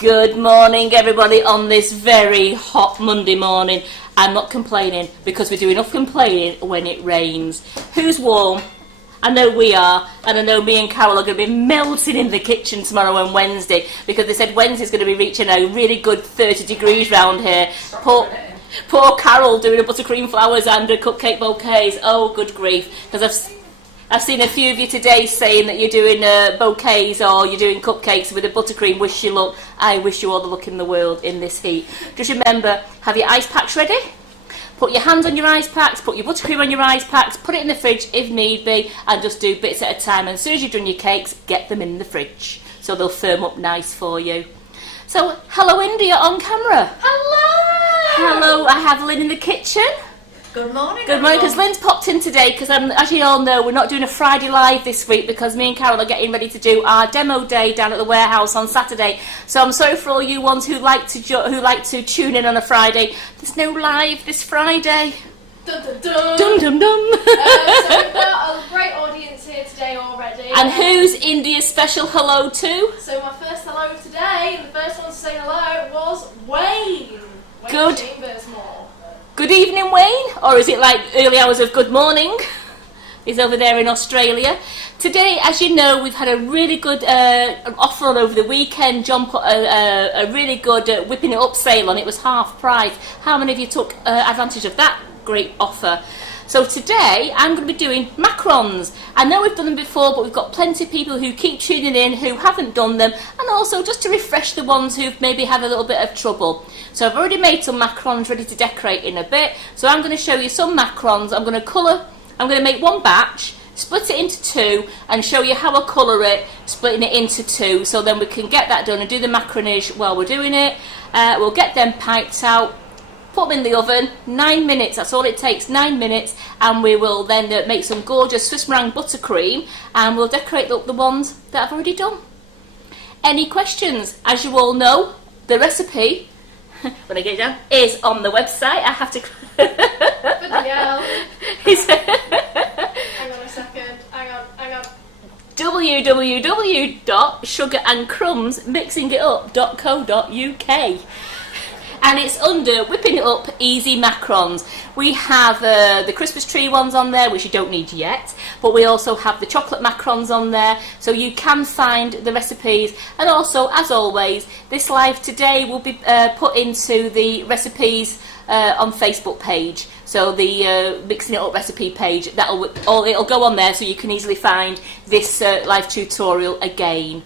Good morning, everybody, on this very hot Monday morning. I'm not complaining because we do enough complaining when it rains. Who's warm? I know we are, and I know me and Carol are going to be melting in the kitchen tomorrow and Wednesday because they said Wednesday's going to be reaching a really good 30 degrees round here. Poor Carol doing a buttercream flowers and a cupcake bouquets. Oh, good grief. Because I've seen a few of you today saying that you're doing bouquets or you're doing cupcakes with a buttercream. Wish you luck. I wish you all the luck in the world in this heat. Just remember, have your ice packs ready. Put your hands on your ice packs, put your buttercream on your ice packs, put it in the fridge if need be, and just do bits at a time. And as soon as you've done your cakes, get them in the fridge so they'll firm up nice for you. So, hello India on camera. Hello! Hello, I have Lynn in the kitchen. Good morning. Good morning, because Lynn's popped in today because as you all know, we're not doing a Friday live this week because me and Carol are getting ready to do our demo day down at the warehouse on Saturday. So I'm sorry for all you ones who like to tune in on a Friday. There's no live this Friday. Dun dun dun. Dum dum dum. So we've got a great audience here today already. And who's India's special hello to? So my first hello today, and the first one to say hello was Wayne. Good. Chambersmore. Good evening, Wayne, or is it like early hours of good morning? He's over there in Australia. Today, as you know, we've had a really good offer on over the weekend. John put a really good whipping it up sale on. It was half price. How many of you took advantage of that great offer? So today, I'm going to be doing macarons. I know we've done them before, but we've got plenty of people who keep tuning in who haven't done them, and also just to refresh the ones who've maybe had a little bit of trouble. So I've already made some macarons ready to decorate in a bit. So I'm going to show you some macarons. I'm going to make one batch, split it into two, and show you how I colour it, splitting it into two, so then we can get that done and do the macaronage while we're doing it. We'll get them piped out. Put them in the oven, 9 minutes, that's all it takes, 9 minutes, and we will then make some gorgeous Swiss meringue buttercream, and we'll decorate the ones that I've already done. Any questions? As you all know, the recipe, when I get it down, is on the website. I have to... Hang on a second, hang on. www.sugarandcrumbsmixingitup.co.uk. And it's under Whipping It Up Easy Macarons. We have the Christmas tree ones on there, which you don't need yet, but we also have the chocolate macarons on there, so you can find the recipes. And also, as always, this live today will be put into the recipes on Facebook page. So the Mixing It Up recipe page, it'll go on there, so you can easily find this live tutorial again.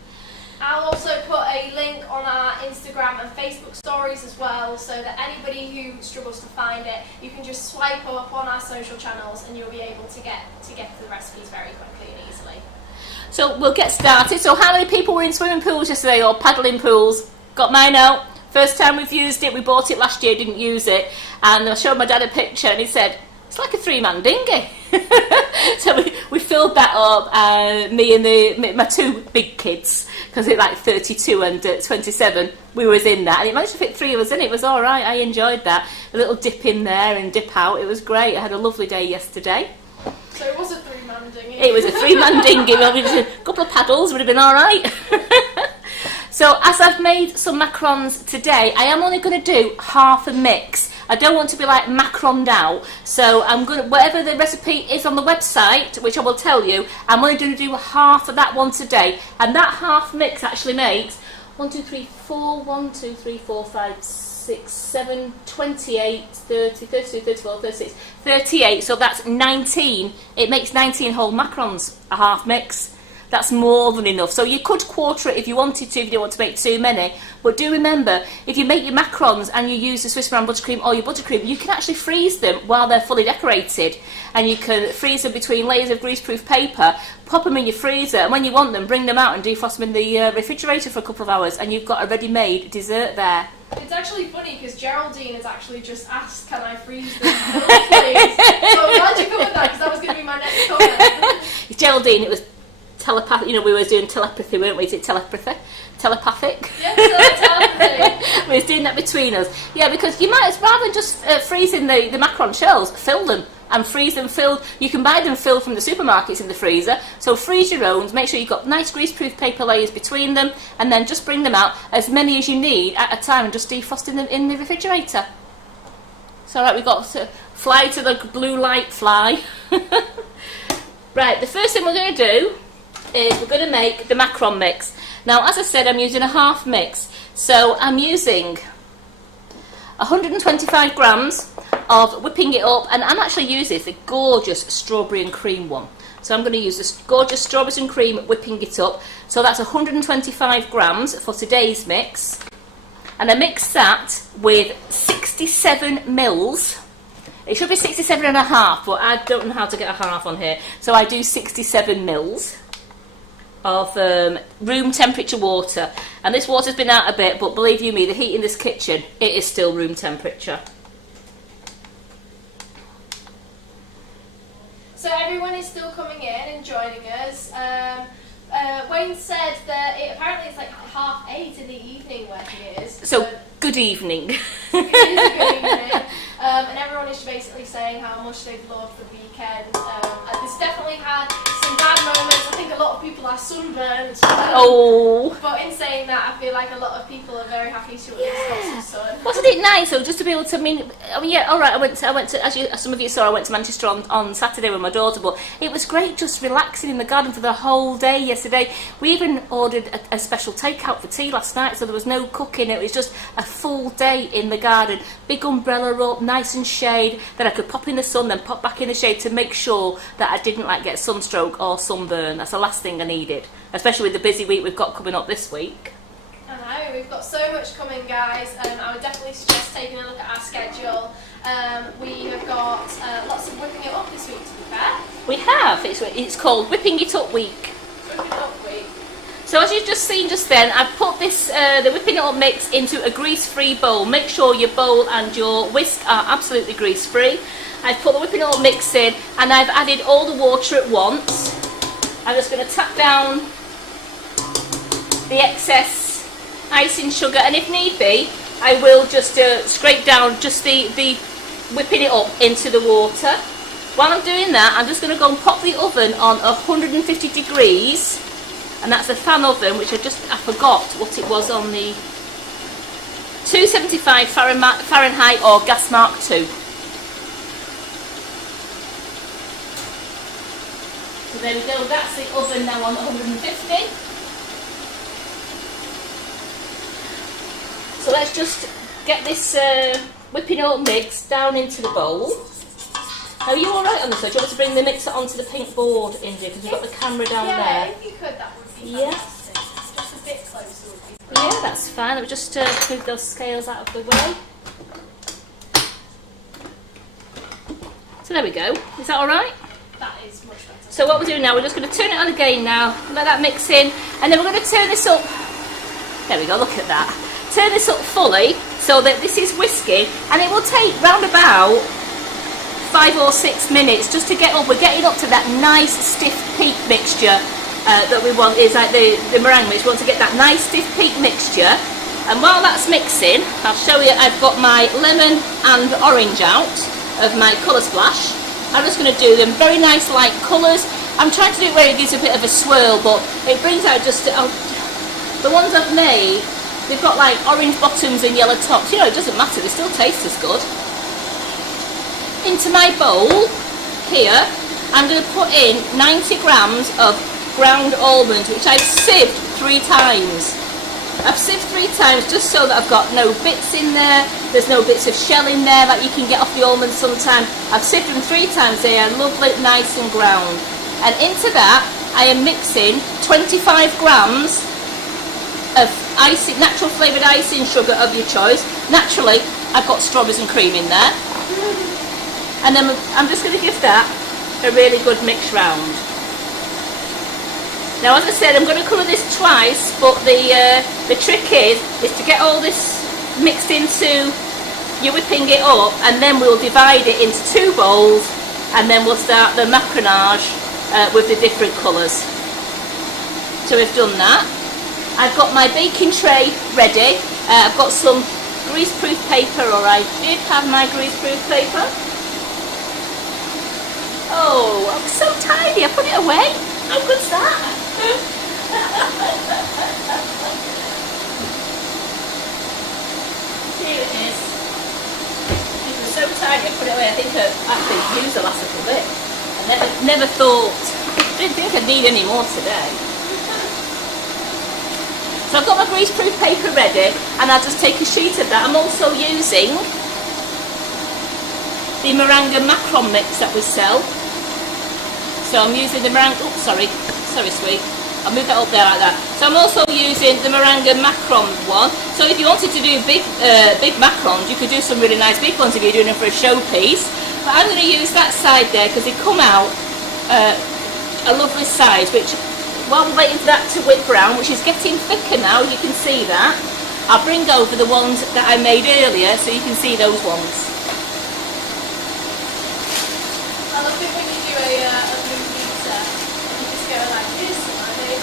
I'll also put a link on our Instagram and Facebook stories as well, so that anybody who struggles to find it, you can just swipe up on our social channels and you'll be able to get to the recipes very quickly and easily. So we'll get started. So how many people were in swimming pools yesterday or paddling pools? Got mine out. First time we've used it. We bought it last year, didn't use it. And I showed my dad a picture and he said, it's like a 3-man dinghy. So we filled that up, me and my two big kids, because they're like 32 and 27, we was in that, and it managed to fit 3 of us in. It was all right. I enjoyed that. A little dip in there and dip out. It was great. I had a lovely day yesterday. So it was a 3-man dinghy. It was a 3-man dinghy. Well, a couple of paddles would have been all right. So as I've made some macarons today, I am only going to do half a mix. I don't want to be like macaroned out, so I'm going to, whatever the recipe is on the website, which I will tell you, I'm only going to do half of that one today, and that half mix actually makes 1, 2, 3, 4, 1, 2, 3, 4, 5, 6, 7, 28, 30, 32, 34, 36, 38, so that's 19. It makes 19 whole macarons, a half mix. That's more than enough. So you could quarter it if you wanted to, if you don't want to make too many. But do remember, if you make your macarons and you use the Swiss meringue buttercream or your buttercream, you can actually freeze them while they're fully decorated. And you can freeze them between layers of greaseproof paper, pop them in your freezer, and when you want them, bring them out and defrost them in the refrigerator for a couple of hours, and you've got a ready-made dessert there. It's actually funny because Geraldine has actually just asked, can I freeze them, please? So I'm glad you covered that, because that was going to be my next comment. Geraldine, it was telepathic, you know, we were doing telepathy, weren't we? Is it telepathy? Telepathic? Yeah, telepathy. We was doing that between us. Yeah, because you might, rather than just freezing the macaron shells, fill them. and freeze them filled. You can buy them filled from the supermarkets in the freezer, so freeze your own, make sure you've got nice greaseproof paper layers between them, and then just bring them out as many as you need at a time and just defrost them in the refrigerator. So right, we've got to fly to the blue light, fly. Right, the first thing we're going to do is we're going to make the macaron mix. Now, as I said, I'm using a half mix, so I'm using 125 grams of whipping it up, and I'm actually using the gorgeous strawberry and cream one. So I'm going to use this gorgeous strawberries and cream whipping it up. So that's 125 grams for today's mix. And I mix that with 67 mils. It should be 67 and a half, but I don't know how to get a half on here. So I do 67 mils of room temperature water. And this water's been out a bit, but believe you me, the heat in this kitchen, it is still room temperature. So everyone is still coming in and joining us. Wayne said that apparently it's like 8:30 in the evening where he is. So good evening. It is a good evening. And everyone is basically saying how much they've loved the weekend. It's definitely had some bad moments. I think a lot of people are sunburned. Oh. But in saying that, I feel like a lot of people are very happy to at least got some sun. Wasn't it nice though, just to be able to? I mean, yeah, all right. I went to, as some of you saw, I went to Manchester on Saturday with my daughter, but it was great just relaxing in the garden for the whole day yesterday. We even ordered a special takeout for tea last night, so there was no cooking. It was just a full day in the garden. Big umbrella up, nice and shade, that I could pop in the sun, then pop back in the shade to make sure that I didn't get sunstroke or sunburn. That's the last thing I needed, especially with the busy week we've got coming up this week. I know, we've got so much coming, guys. I would definitely suggest taking a look at our schedule. We have got lots of whipping it up this week, to be fair. We have. It's called Whipping It Up Week. Whipping it up week. So as you've just seen just then, I've put this the whipping it up mix into a grease-free bowl. Make sure your bowl and your whisk are absolutely grease-free. I've put the whipping it up mix in, and I've added all the water at once. I'm just going to tap down the excess icing sugar, and if need be, I will just scrape down just the whipping it up into the water. While I'm doing that, I'm just going to go and pop the oven on 150 degrees. And that's a fan oven, which I forgot what it was on the 275 Fahrenheit or gas mark 2. So there we go, that's the oven now on 150. So let's just get this whipping up mix down into the bowl. Are you alright on this? Do you want me to bring the mixer onto the pink board, India? Because we've got the camera down there. Yeah, if you could, that would be fantastic. Just a bit closer would be great. Yeah, that's fine. Let me just move those scales out of the way. So there we go. Is that alright? That is much better. So what we're doing now, we're just going to turn it on again now. Let that mix in. And then we're going to turn this up. There we go, look at that. Turn this up fully so that this is whisking. And it will take round about 5 or 6 minutes just to get up. We're getting up to that nice stiff peak mixture that we want, is like the meringue mix. We want to get that nice stiff peak mixture, and while that's mixing, I'll show you. I've got my lemon and orange out of my colour splash. I'm just going to do them very nice light colours. I'm trying to do it where it gives a bit of a swirl, but it brings out just the ones I've made. They've got like orange bottoms and yellow tops. You know, it doesn't matter, they still taste as good. Into my bowl here, I'm going to put in 90 grams of ground almonds, which I've sieved 3 times. I've sieved 3 times just so that I've got no bits in there, there's no bits of shell in there that you can get off the almonds sometimes. I've sieved them 3 times, they are lovely, nice and ground. And into that, I am mixing 25 grams of icing, natural flavoured icing sugar of your choice. Naturally, I've got strawberries and cream in there. And then I'm just going to give that a really good mix round. Now, as I said, I'm going to cover this twice, but the trick is to get all this mixed into your whipping it up, and then we'll divide it into 2 bowls, and then we'll start the macaronage with the different colours. So we've done that. I've got my baking tray ready. I've got some greaseproof paper, or I did have my greaseproof paper. Oh, I'm so tiny. I put it away. How good's that? Here it is. It was so tiny. I put it away. I think I actually used the last little bit. I never thought. I didn't think I'd need any more today. So I've got my greaseproof paper ready, and I'll just take a sheet of that. I'm also using the meringue Macaron mix that we sell. So I'm using the meringue, oops, sorry sweet. I'll move that up there like that. So I'm also using the meringue Macaron one. So if you wanted to do big macarons, you could do some really nice big ones if you're doing them for a showpiece. But I'm going to use that side there because they come out a lovely size, which while we're waiting for that to whip brown, which is getting thicker now, you can see that. I'll bring over the ones that I made earlier so you can see those ones. I love it when you do a blue pizza and you just go like this and I made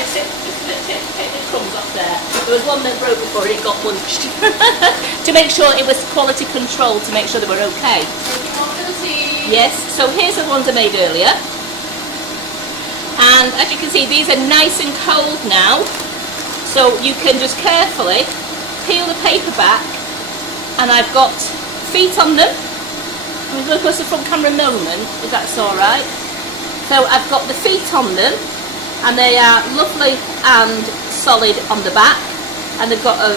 Just going to take the crumbs off there. There was one that broke before it got munched. To make sure it was quality control, to make sure they were okay. Yes, so here's the ones I made earlier. And as you can see, these are nice and cold now, so you can just carefully peel the paper back, and I've got feet on them. I'm going to go to the front camera a moment, if that's alright. So I've got the feet on them, and they are lovely and solid on the back, and they've got a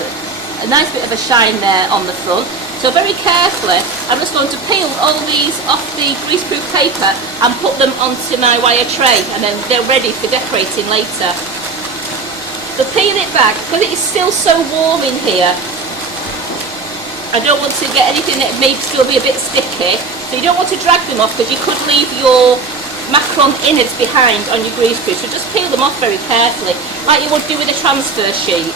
nice bit of a shine there on the front. So very carefully, I'm just going to peel all these off the greaseproof paper and put them onto my wire tray, and then they're ready for decorating later. So peel it back, because it is still so warm in here. I don't want to get anything that may still be a bit sticky, so you don't want to drag them off because you could leave your macaron innards behind on your greaseproof. So just peel them off very carefully, like you would do with a transfer sheet.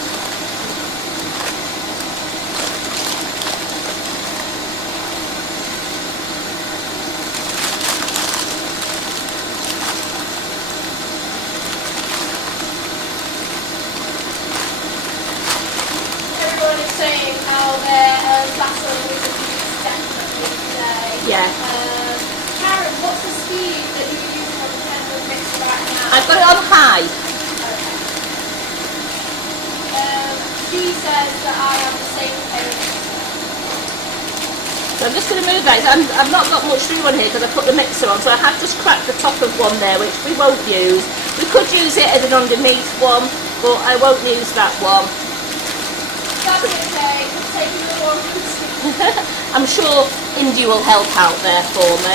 Yeah. Karen, what's the speed that you're using on the kettle mixer right now? I've got it on high. Okay. She says that I am the same page. So I'm just going to move that. I've not got much room on here because I put the mixer on, so I have just cracked the top of one there, which we won't use. We could use it as an underneath one, but I won't use that one. That's okay. We'll take another one. I'm sure Indy will help out there for me.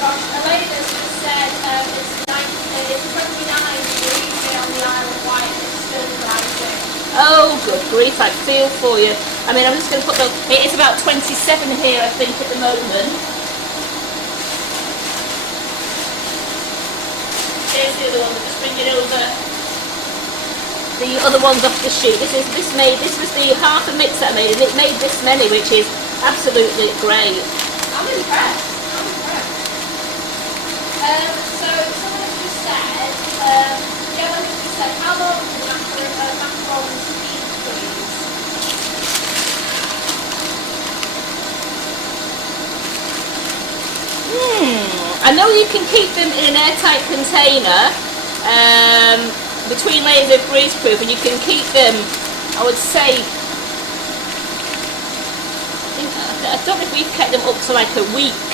Gosh, Elena's just said it's 29 degrees here on the Isle of Wight and it's still rising. Oh, good grief, I feel for you. I mean, I'm just going to put it's about 27 here, I think, at the moment. Here's the other one, we'll just bring it over. The other one's off the sheet. This was the half a mix that I made, and it made this many, which is absolutely great. I'm impressed. So someone just said, how long do the macarons keep, please? I know you can keep them in an airtight container. Between layers of greaseproof, and you can keep them, I would say, I don't know if we've kept them up to like a week.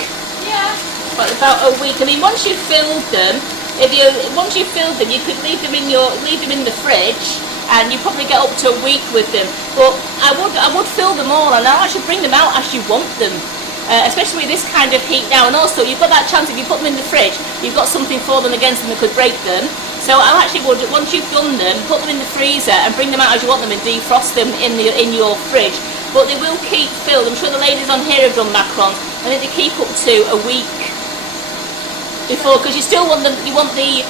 Yeah. But about a week. I mean, once you've filled them, you could leave them in the fridge, and you probably get up to a week with them. But I would fill them all, and I'll actually bring them out as you want them. Especially with this kind of heat now, and also you've got that chance if you put them in the fridge, you've got something for them against them that could break them. So I actually would, once you've done them, put them in the freezer and bring them out as you want them and defrost them in your fridge. But they will keep filled. I'm sure the ladies on here have done macarons. I think they keep up to a week before, because you still want them. You want the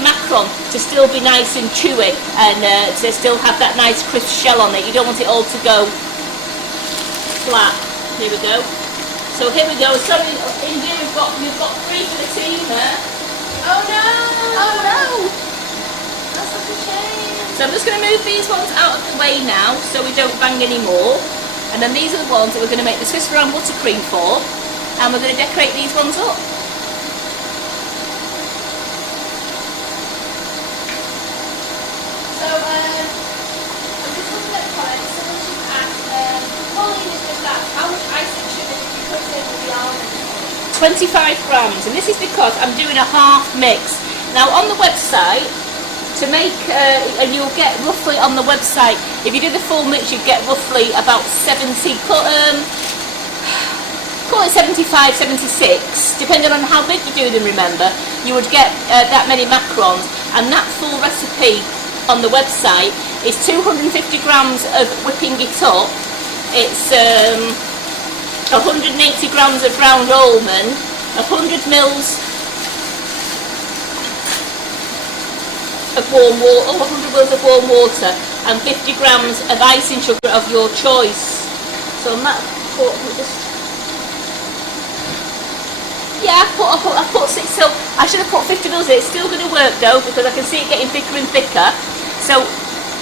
macaron to still be nice and chewy and to still have that nice crisp shell on it. You don't want it all to go flat. Here we go. So here we go. So Indy, you've got 3 for the team there. Oh no! Oh no! That's such a shame. So I'm just going to move these ones out of the way now, so we don't bang any more. And then these are the ones that we're going to make the Swiss round buttercream for, and we're going to decorate these ones up. So, I'm just looking at the comments. Someone just asked, Pauline has just asked, how much icing sugar did you put in with the almonds? 25 grams, and this is because I'm doing a half mix. Now on the website, to make, and you'll get roughly on the website, if you do the full mix, you get roughly about 70, call it 75, 76, depending on how big you do them, remember. You would get that many macarons, and that full recipe on the website is 250 grams of whipping it up. It's 180 grams of ground almond, 100 mils of warm water, 100 mils of warm water, and 50 grams of icing sugar of your choice. So on that, I put 6, so I should have put 50 mils in. It's still going to work though, because I can see it getting thicker and thicker. So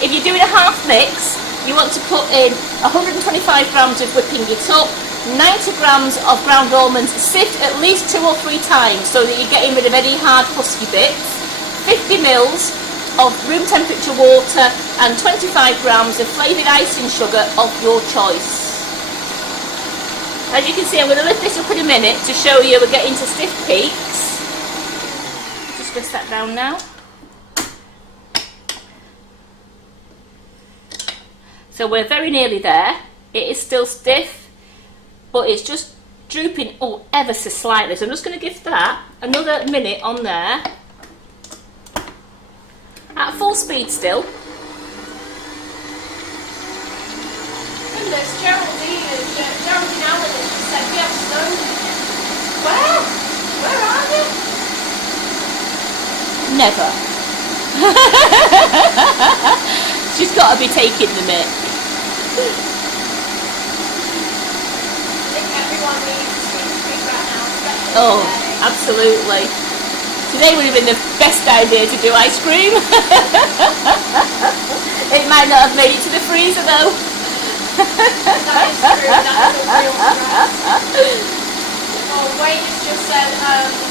if you're doing a half mix, you want to put in 125 grams of whipping it up, 90 grams of ground almonds, sift at least 2 or 3 times so that you're getting rid of any hard husky bits, 50 mils of room temperature water, and 25 grams of flavoured icing sugar of your choice. As you can see, I'm going to lift this up in a minute to show you we're getting to stiff peaks. Just press that down now. So we're very nearly there. It is still stiff, but it's just drooping ever so slightly. So I'm just going to give that another minute on there. At full speed still. Goodness, Geraldine Allen has just said we have snow. Where? Where are you? Never. She's got to be taking the mick. I think everyone needs a sweet treat right now, especially today. Absolutely. Today would have been the best idea to do ice cream. It might not have made it to the freezer though. That is true, that is a real stress. Oh, Wayne has just said,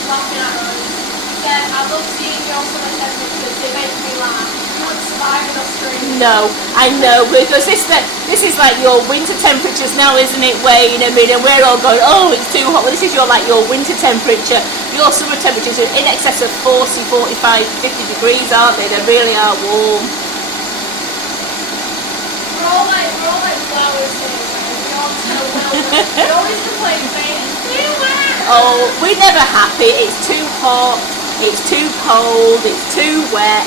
laughing at us. He said, I love seeing your summer temperatures, they make me laugh. You wouldn't survive in Australia. No, I know, because this is like your winter temperatures now, isn't it, Wayne? I mean, and we're all going, oh, it's too hot. Well, this is your winter temperature. Your summer temperatures are in excess of 40, 45, 50 degrees, aren't they? They really are warm. We're all like flowers here. We all so well. We always complain saying it's too wet. Oh, we're never happy. It's too hot, it's too cold, it's too wet.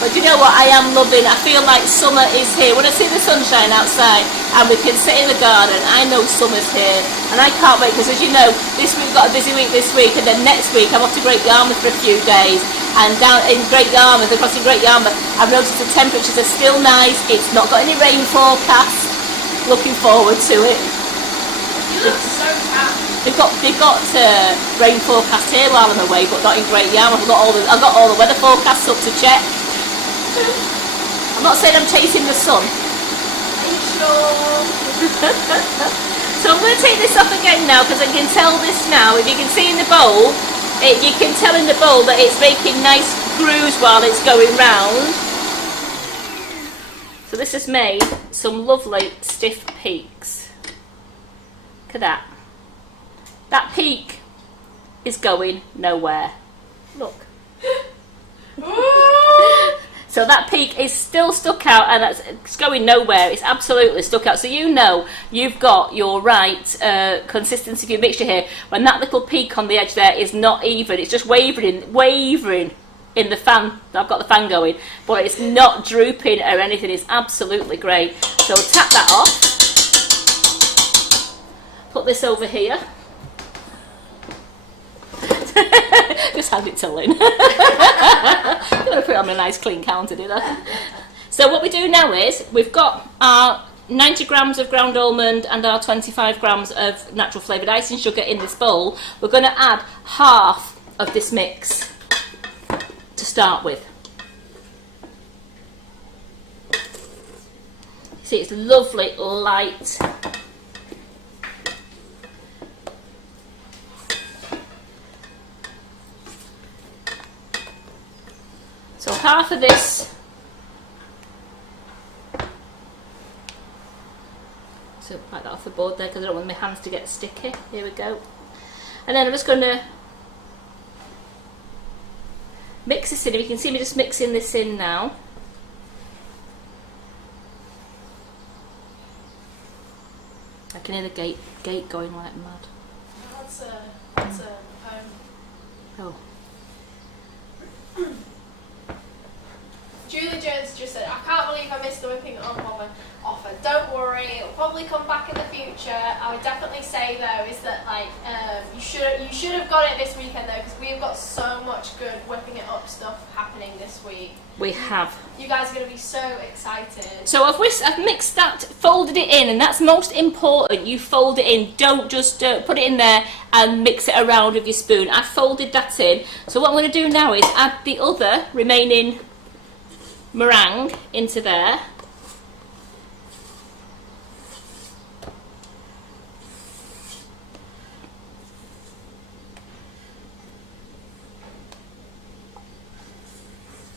But you know what I am loving? I feel like summer is here. When I see the sunshine outside and we can sit in the garden, I know summer's here. And I can't wait, because as you know, this week got a busy week this week, and then next week I'm off to Great Yarmouth for a few days. And down in Great Yarmouth, across in Great Yarmouth, I've noticed the temperatures are still nice. It's not got any rain forecast. Looking forward to it. You look so tan. They've got rain forecast here while I'm away, but not in Great Yarmouth. I've got all the weather forecasts up to check. I'm not saying I'm chasing the sun. Are you sure? So I'm going to take this off again now, because I can tell this now. If you can see in the bowl, you can tell in the bowl that it's making nice grooves while it's going round. So this has made some lovely stiff peaks. Look at that. That peak is going nowhere. Look. So that peak is still stuck out, and it's going nowhere. It's absolutely stuck out. So you know you've got your right consistency of your mixture here. When that little peak on the edge there is not even, it's just wavering in the fan. I've got the fan going, but it's not drooping or anything. It's absolutely great. So tap that off. Put this over here. Just hand it to Lynn. I'm going to put it on a nice clean counter, did I? So what we do now is, we've got our 90 grams of ground almond and our 25 grams of natural flavoured icing sugar in this bowl. We're going to add half of this mix to start with. See, it's lovely, light So half of this. So wipe that off the board there because I don't want my hands to get sticky. Here we go. And then I'm just going to mix this in. If you can see me just mixing this in now. I can hear the gate going like mad. That's a poem. Oh. Julie Jones just said, I can't believe I missed the whipping up offer. Don't worry, it'll probably come back in the future. I would definitely say though is that like you should have got it this weekend though, because we've got so much good whipping it up stuff happening this week. We have. You guys are going to be so excited. So I've mixed that, folded it in, and that's most important. You fold it in. Don't just put it in there and mix it around with your spoon. I've folded that in. So what I'm going to do now is add the other remaining meringue into there.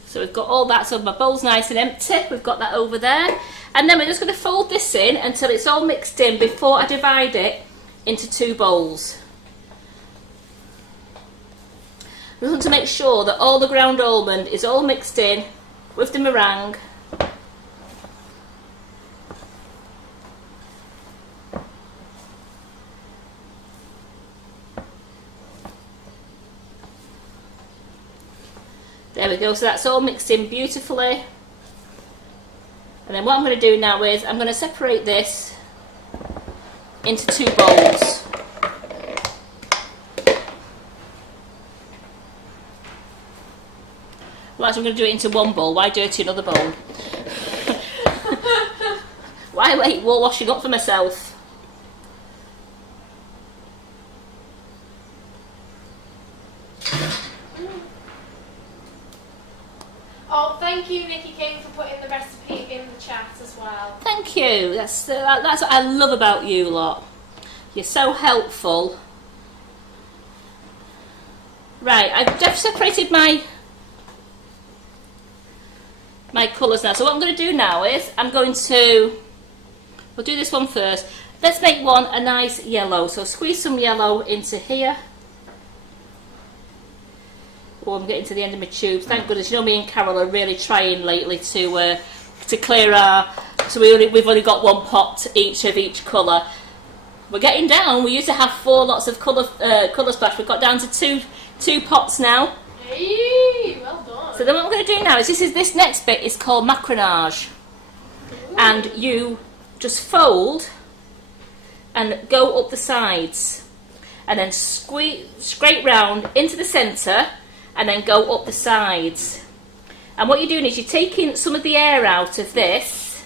So we've got all that, so my bowl's nice and empty, we've got that over there. And then we're just going to fold this in until it's all mixed in before I divide it into 2 bowls. We want to make sure that all the ground almond is all mixed in with the meringue. There we go, so that's all mixed in beautifully. And then what I'm going to do now is I'm going to separate this into 2 bowls. Well, actually I'm going to do it into 1 bowl. Why dirty another bowl? Why wait, washing up for myself? Oh, thank you, Nikki King, for putting the recipe in the chat as well. Thank you. That's what I love about you lot. You're so helpful. Right, I've just separated my colours now. So what I'm going to do now is we'll do this one first. Let's make one a nice yellow. So squeeze some yellow into here. Oh, I'm getting to the end of my tubes. Thank goodness. You know, me and Carol are really trying lately to clear our. So we've only got 1 pot each of each colour. We're getting down. We used to have 4 lots of colour splash. We've got down to two pots now. Hey, well done. So then what I'm going to do now is this next bit is called Macaronage. Ooh. And you just fold and go up the sides and then scrape round into the centre and then go up the sides. And what you're doing is you're taking some of the air out of this,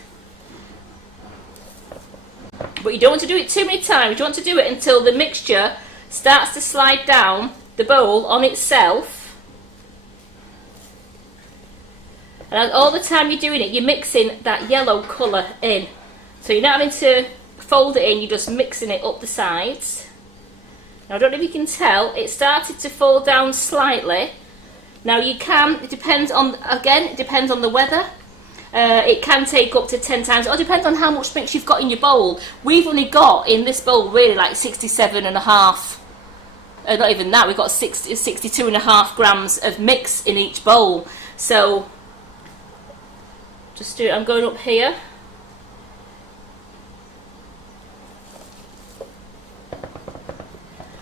but you don't want to do it too many times. You want to do it until the mixture starts to slide down the bowl on itself. And all the time you're doing it, you're mixing that yellow colour in. So you're not having to fold it in, you're just mixing it up the sides. Now I don't know if you can tell, it started to fall down slightly. Now you can, it depends on the weather. It can take up to 10 times. It all depends on how much mix you've got in your bowl. We've only got in this bowl really like 67.5. Not even that, we've got 62.5 grams of mix in each bowl. So just do it, I'm going up here.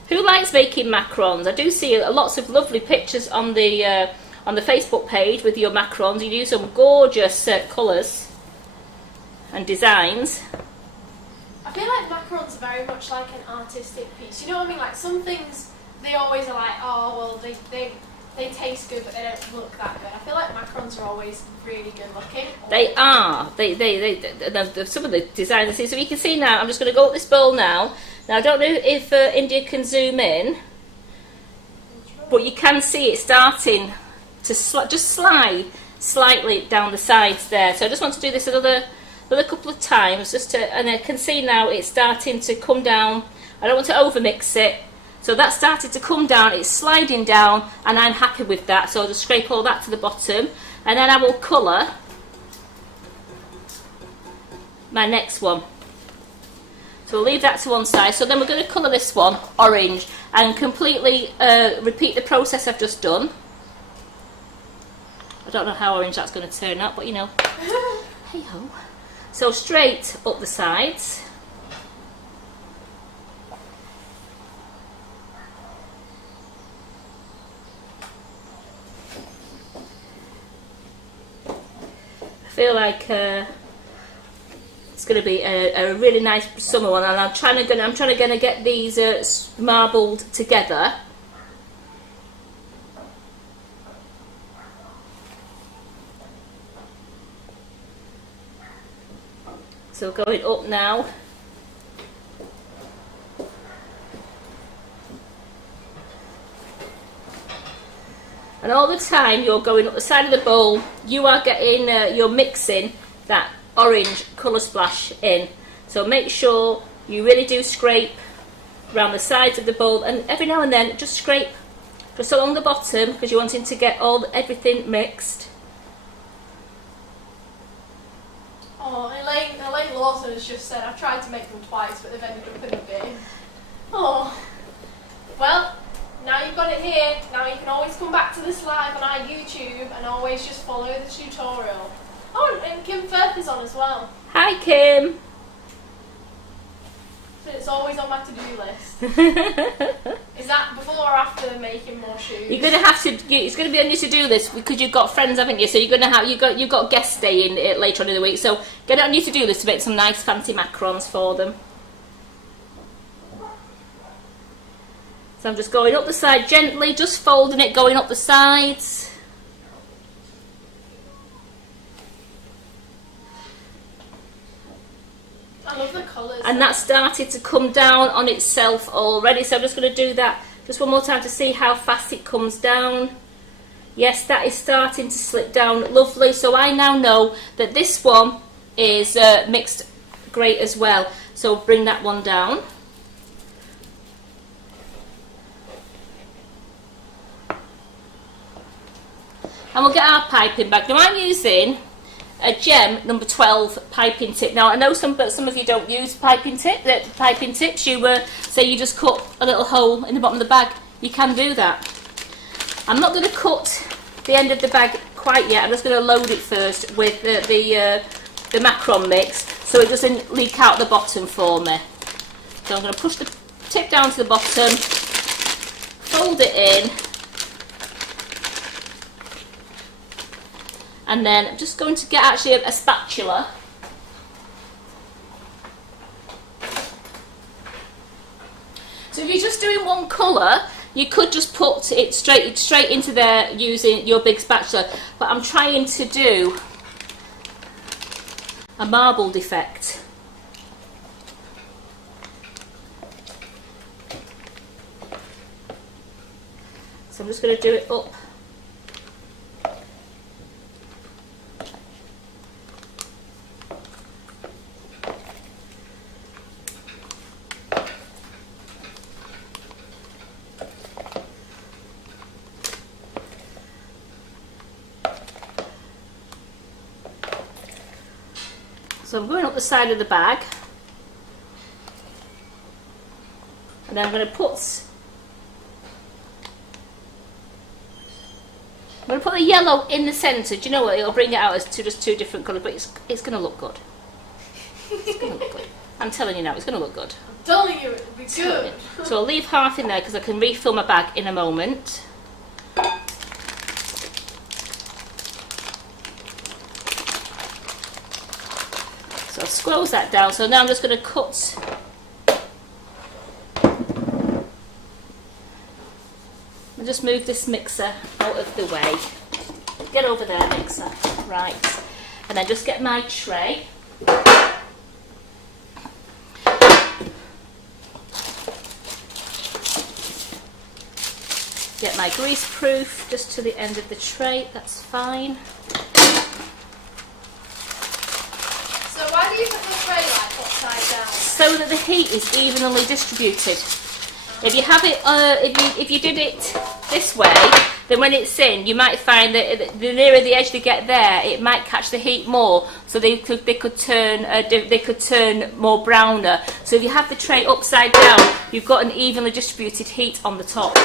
Who likes making macarons? I do see lots of lovely pictures on the Facebook page with your macarons. You do some gorgeous colours and designs. I feel like macarons are very much like an artistic piece. You know what I mean? Like some things, they always are like, oh well, they taste good, but they don't look that good. I feel like macarons are always really good looking. They are. They some of the designs I see. So you can see now. I'm just going to go up this bowl now. Now I don't know if India can zoom in, but you can see it starting to just slide slightly down the sides there. So I just want to do this another couple of times, and I can see now it's starting to come down. I don't want to over mix it, So that started to come down, it's sliding down, and I'm happy with that. So I'll just scrape all that to the bottom, and then I will colour my next one. So we'll leave that to one side. So then we're going to colour this one orange and completely repeat the process I've just done. I don't know how orange that's going to turn out, but you know, hey ho. So straight up the sides. I feel like it's going to be a really nice summer one, and I'm trying to get these marbled together. So going up now. And all the time you're going up the side of the bowl, you are getting, you're mixing that orange colour splash in. So make sure you really do scrape around the sides of the bowl, and every now and then just scrape just along the bottom, because you're wanting to get everything mixed. Oh, Elaine Lawson has just said, I've tried to make them twice, but they've ended up in the bin. Oh, well, now you've got it here. Now you can always come back to this live on our YouTube and always just follow the tutorial. Oh, and Kim Firth is on as well. Hi Kim! So it's always on my to-do list. Is that before or after making more shoes? You're gonna have to. It's gonna be on your to-do list because you've got friends, haven't you? So you're gonna have you've got guest day in later on in the week. So get it on your to-do list to make some nice fancy macarons for them. So I'm just going up the side gently, just folding it, going up the sides. I love the colours. And that started to come down on itself already. So I'm just going to do that just one more time to see how fast it comes down. Yes, that is starting to slip down. Lovely. So I now know that this one is mixed great as well. So bring that one down. And we'll get our piping bag. Now I'm using a Gem number 12 piping tip. Now I know some of you don't use piping tips. You say you just cut a little hole in the bottom of the bag. You can do that. I'm not going to cut the end of the bag quite yet. I'm just going to load it first with the macaron mix so it doesn't leak out the bottom for me. So I'm going to push the tip down to the bottom, fold it in, and then I'm just going to get actually a spatula. So if you're just doing one colour, you could just put it straight into there using your big spatula. But I'm trying to do a marbled effect. So I'm just going to do it up. So I'm going up the side of the bag, and then I'm going to put the yellow in the centre. Do you know what? It'll bring it out as just two different colours, but it's going to look good. It's going to look good. I'm telling you now, it's going to look good. I'm telling you, it'll be good. So I'll leave half in there because I can refill my bag in a moment. So I'll squeeze that down. So now I'm just going to cut. I'll just move this mixer out of the way. Get over there, mixer. Right. And then just get my tray. Get my grease proof just to the end of the tray. That's fine. Why do you put the tray like upside down? So that the heat is evenly distributed. If you have it, if you did it this way, then when it's in, you might find that the nearer the edge they get there, it might catch the heat more, so they could turn more browner. So if you have the tray upside down, you've got an evenly distributed heat on the top.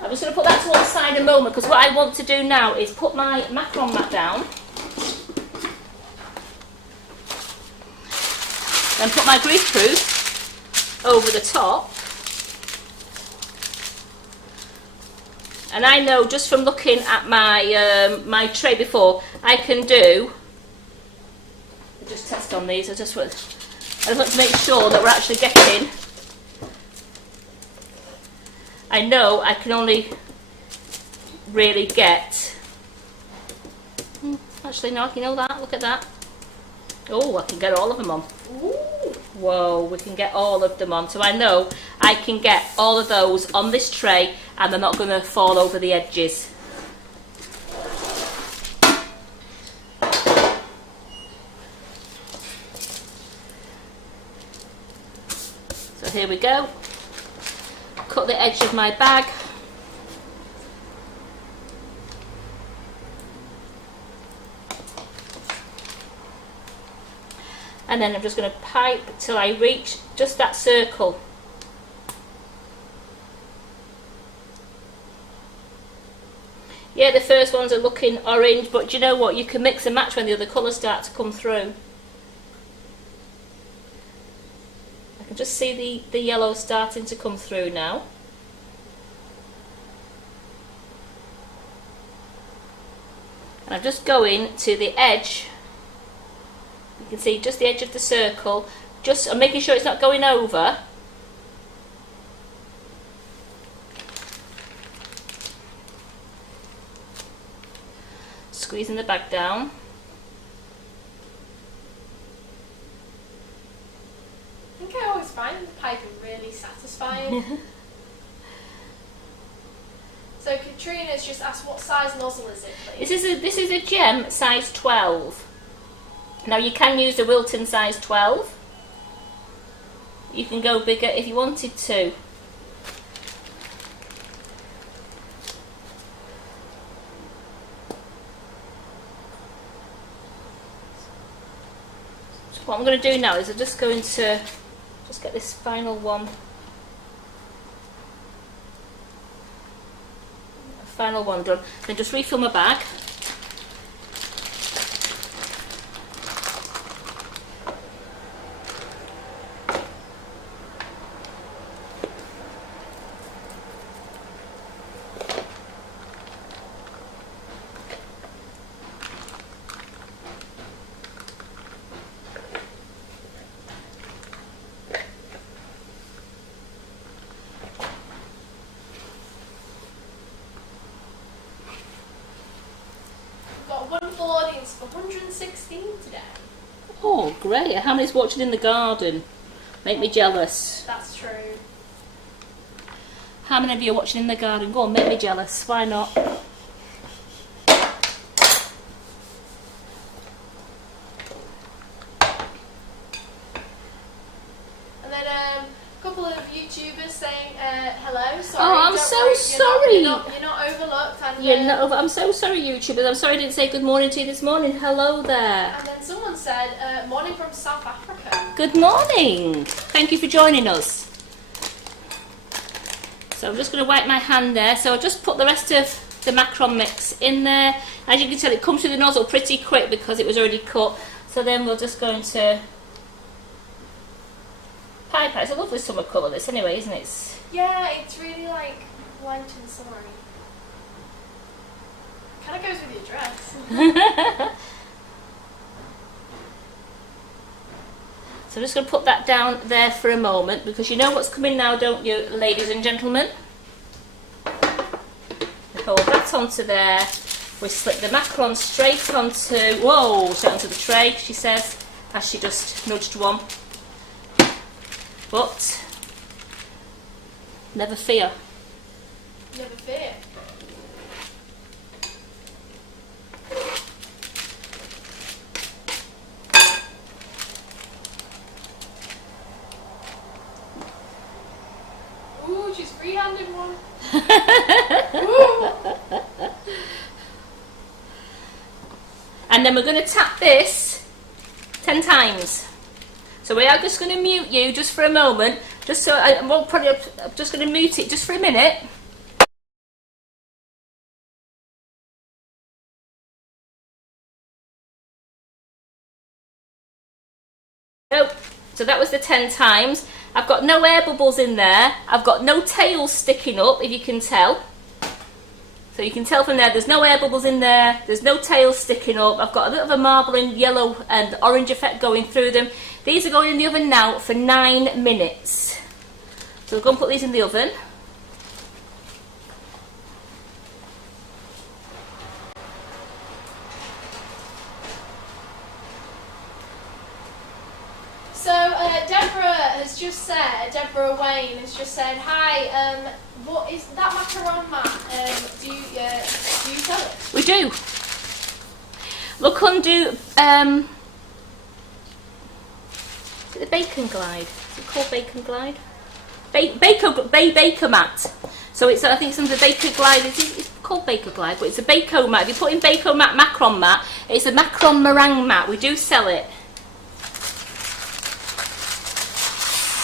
I'm just going to put that to one side a moment, because what I want to do now is put my macaron mat down. Then put my greaseproof over the top. And I know just from looking at my my tray before, I can do. I'll just test on these. I just want to make sure that we're actually getting. I know I can only really get. Actually, no, you know that. Look at that. Oh, I can get all of them on. Ooh. Whoa, we can get all of them on. So I know I can get all of those on this tray and they're not going to fall over the edges. So here we go. Cut the edge of my bag. And then I'm just going to pipe till I reach just that circle. Yeah, the first ones are looking orange, but do you know what? You can mix and match when the other colours start to come through. I can just see the yellow starting to come through now. And I'm just going to the edge. You can see just the edge of the circle. I'm making sure it's not going over. Squeezing the bag down. I think I always find the piping really satisfying. So Katrina's just asked, what size nozzle is it, please? This is a gem size 12. Now you can use the Wilton size 12. You can go bigger if you wanted to. So what I'm going to do now is I'm just going to just get this final one. Final one done. Then just refill my bag. Audience of 116 today. Oh, great. How many's watching in the garden? Make me jealous. That's true. How many of you are watching in the garden? Go on, make me jealous. Why not? And then a couple of YouTubers saying hello. Sorry, oh, I'm so sorry. You're not overlooked. And, I'm so sorry, YouTubers. I'm sorry I didn't say good morning to you this morning. Hello there. And then someone said, morning from South Africa. Good morning. Thank you for joining us. So I'm just going to wipe my hand there. So I'll just put the rest of the macaron mix in there. As you can tell, it comes through the nozzle pretty quick because it was already cut. So then we're just going to pipe it. It's a lovely summer colour this anyway, isn't it? Yeah, it's really like Lent and summery. Kind of goes with your dress. So I'm just going to put that down there for a moment because you know what's coming now, don't you, ladies and gentlemen? We hold that onto there. We slip the macaron straight onto the tray, she says, as she just nudged one. But never fear. Never fear. Ooh, And then we're going to tap this 10 times. So we are just going to mute you just for a moment, just so I'm just going to mute it just for a minute. So that was the 10 times. I've got no air bubbles in there. I've got no tails sticking up, if you can tell. So you can tell from there, there's no air bubbles in there. There's no tails sticking up. I've got a bit of a marbling yellow and orange effect going through them. These are going in the oven now for 9 minutes. So we're going to put these in the oven. So Deborah Wayne has just said, hi, what is that macaron mat? Do you sell it? We do. Look undo is it the Bacon Glide? Is it called Bacon Glide? Baker mat. So it's, I think it's under Baker Glide. It's called Baker Glide, but it's a Bako mat. If you put in Bako mat, Macaron mat, it's a Macaron meringue mat. We do sell it.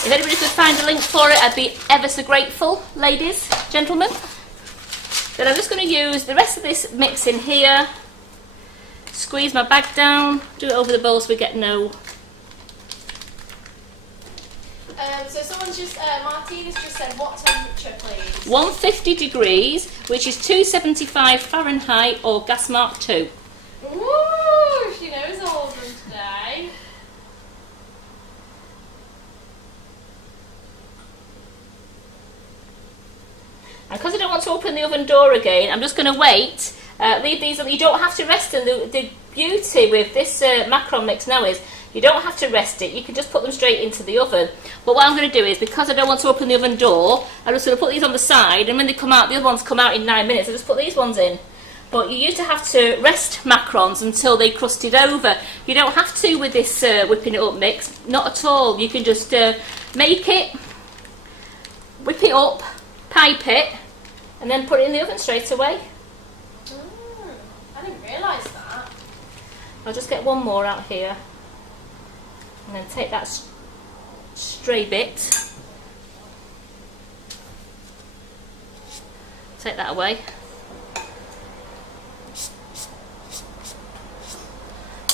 If anybody could find a link for it, I'd be ever so grateful, ladies, gentlemen. Then I'm just going to use the rest of this mix in here. Squeeze my bag down, do it over the bowl so we get no... So someone's just, Martina's just said, what temperature please? 150 degrees, which is 275 Fahrenheit or gas mark 2. Ooh, she knows all of them today. And because I don't want to open the oven door again, I'm just going to wait. Leave these, you don't have to rest them. The beauty with this macaron mix now is you don't have to rest it, you can just put them straight into the oven. But what I'm going to do is, because I don't want to open the oven door, I'm just going to put these on the side, and when they come out, the other ones come out in 9 minutes, I just put these ones in. But you used to have to rest macarons until they crusted over. You don't have to with this whipping it up mix, not at all. You can just make it, whip it up, pipe it, and then put it in the oven straight away. I didn't realise that. I'll just get one more out here. And then take that stray bit. Take that away.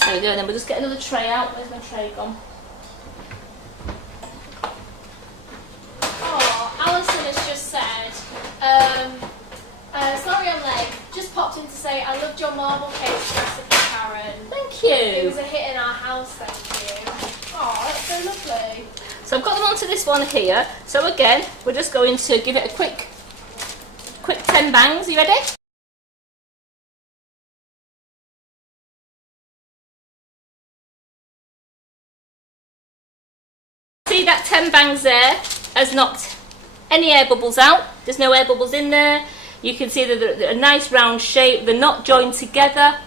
There we go, and then we'll just get another tray out. Where's my tray gone? Oh, Alison has just said, sorry I'm late, just popped in to say I loved your marble cake recipe, Karen. Thank you. It was a hit in our house, thank you. Oh, that's so lovely. So I've got them onto this one here. So again, we're just going to give it a quick 10 bangs. Are you ready? See that 10 bangs there has knocked any air bubbles out. There's no air bubbles in there. You can see that they're a nice round shape. They're not joined together.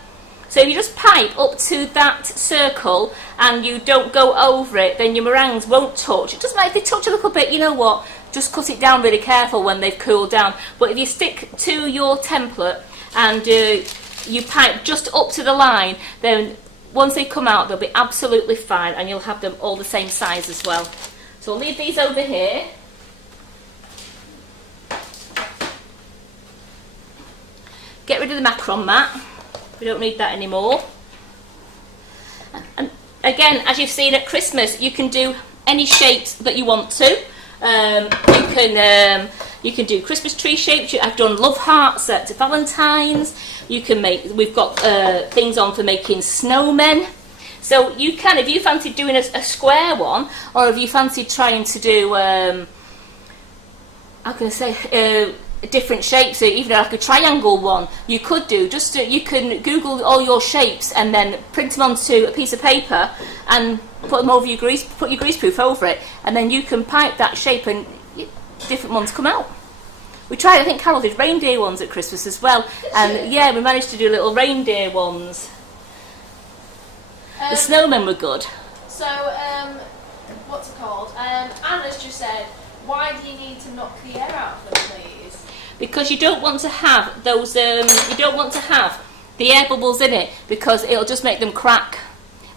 So if you just pipe up to that circle and you don't go over it, then your meringues won't touch. It doesn't matter if they touch a little bit, you know what, just cut it down really careful when they've cooled down. But if you stick to your template and you pipe just up to the line, then once they come out they'll be absolutely fine, and you'll have them all the same size as well. So I'll leave these over here. Get rid of the macaron mat. We don't need that anymore. And again, as you've seen at Christmas, you can do any shapes that you want to. You can do Christmas tree shapes. I've done love hearts at Valentine's. You can make. We've got things on for making snowmen. So you can, if you fancy doing a square one, or if you fancy trying to do, how can I say, different shapes, so even like a triangle one, you could do. Just you can Google all your shapes and then print them onto a piece of paper and put them over your put your greaseproof over it, and then you can pipe that shape and different ones come out. We tried, I think Carol did reindeer ones at Christmas as well, and yeah, we managed to do little reindeer ones. The snowmen were good. So, what's it called? Anna's just said, why do you need to knock the air out of them, please? Because you don't want to have those. You don't want to have the air bubbles in it, because it'll just make them crack,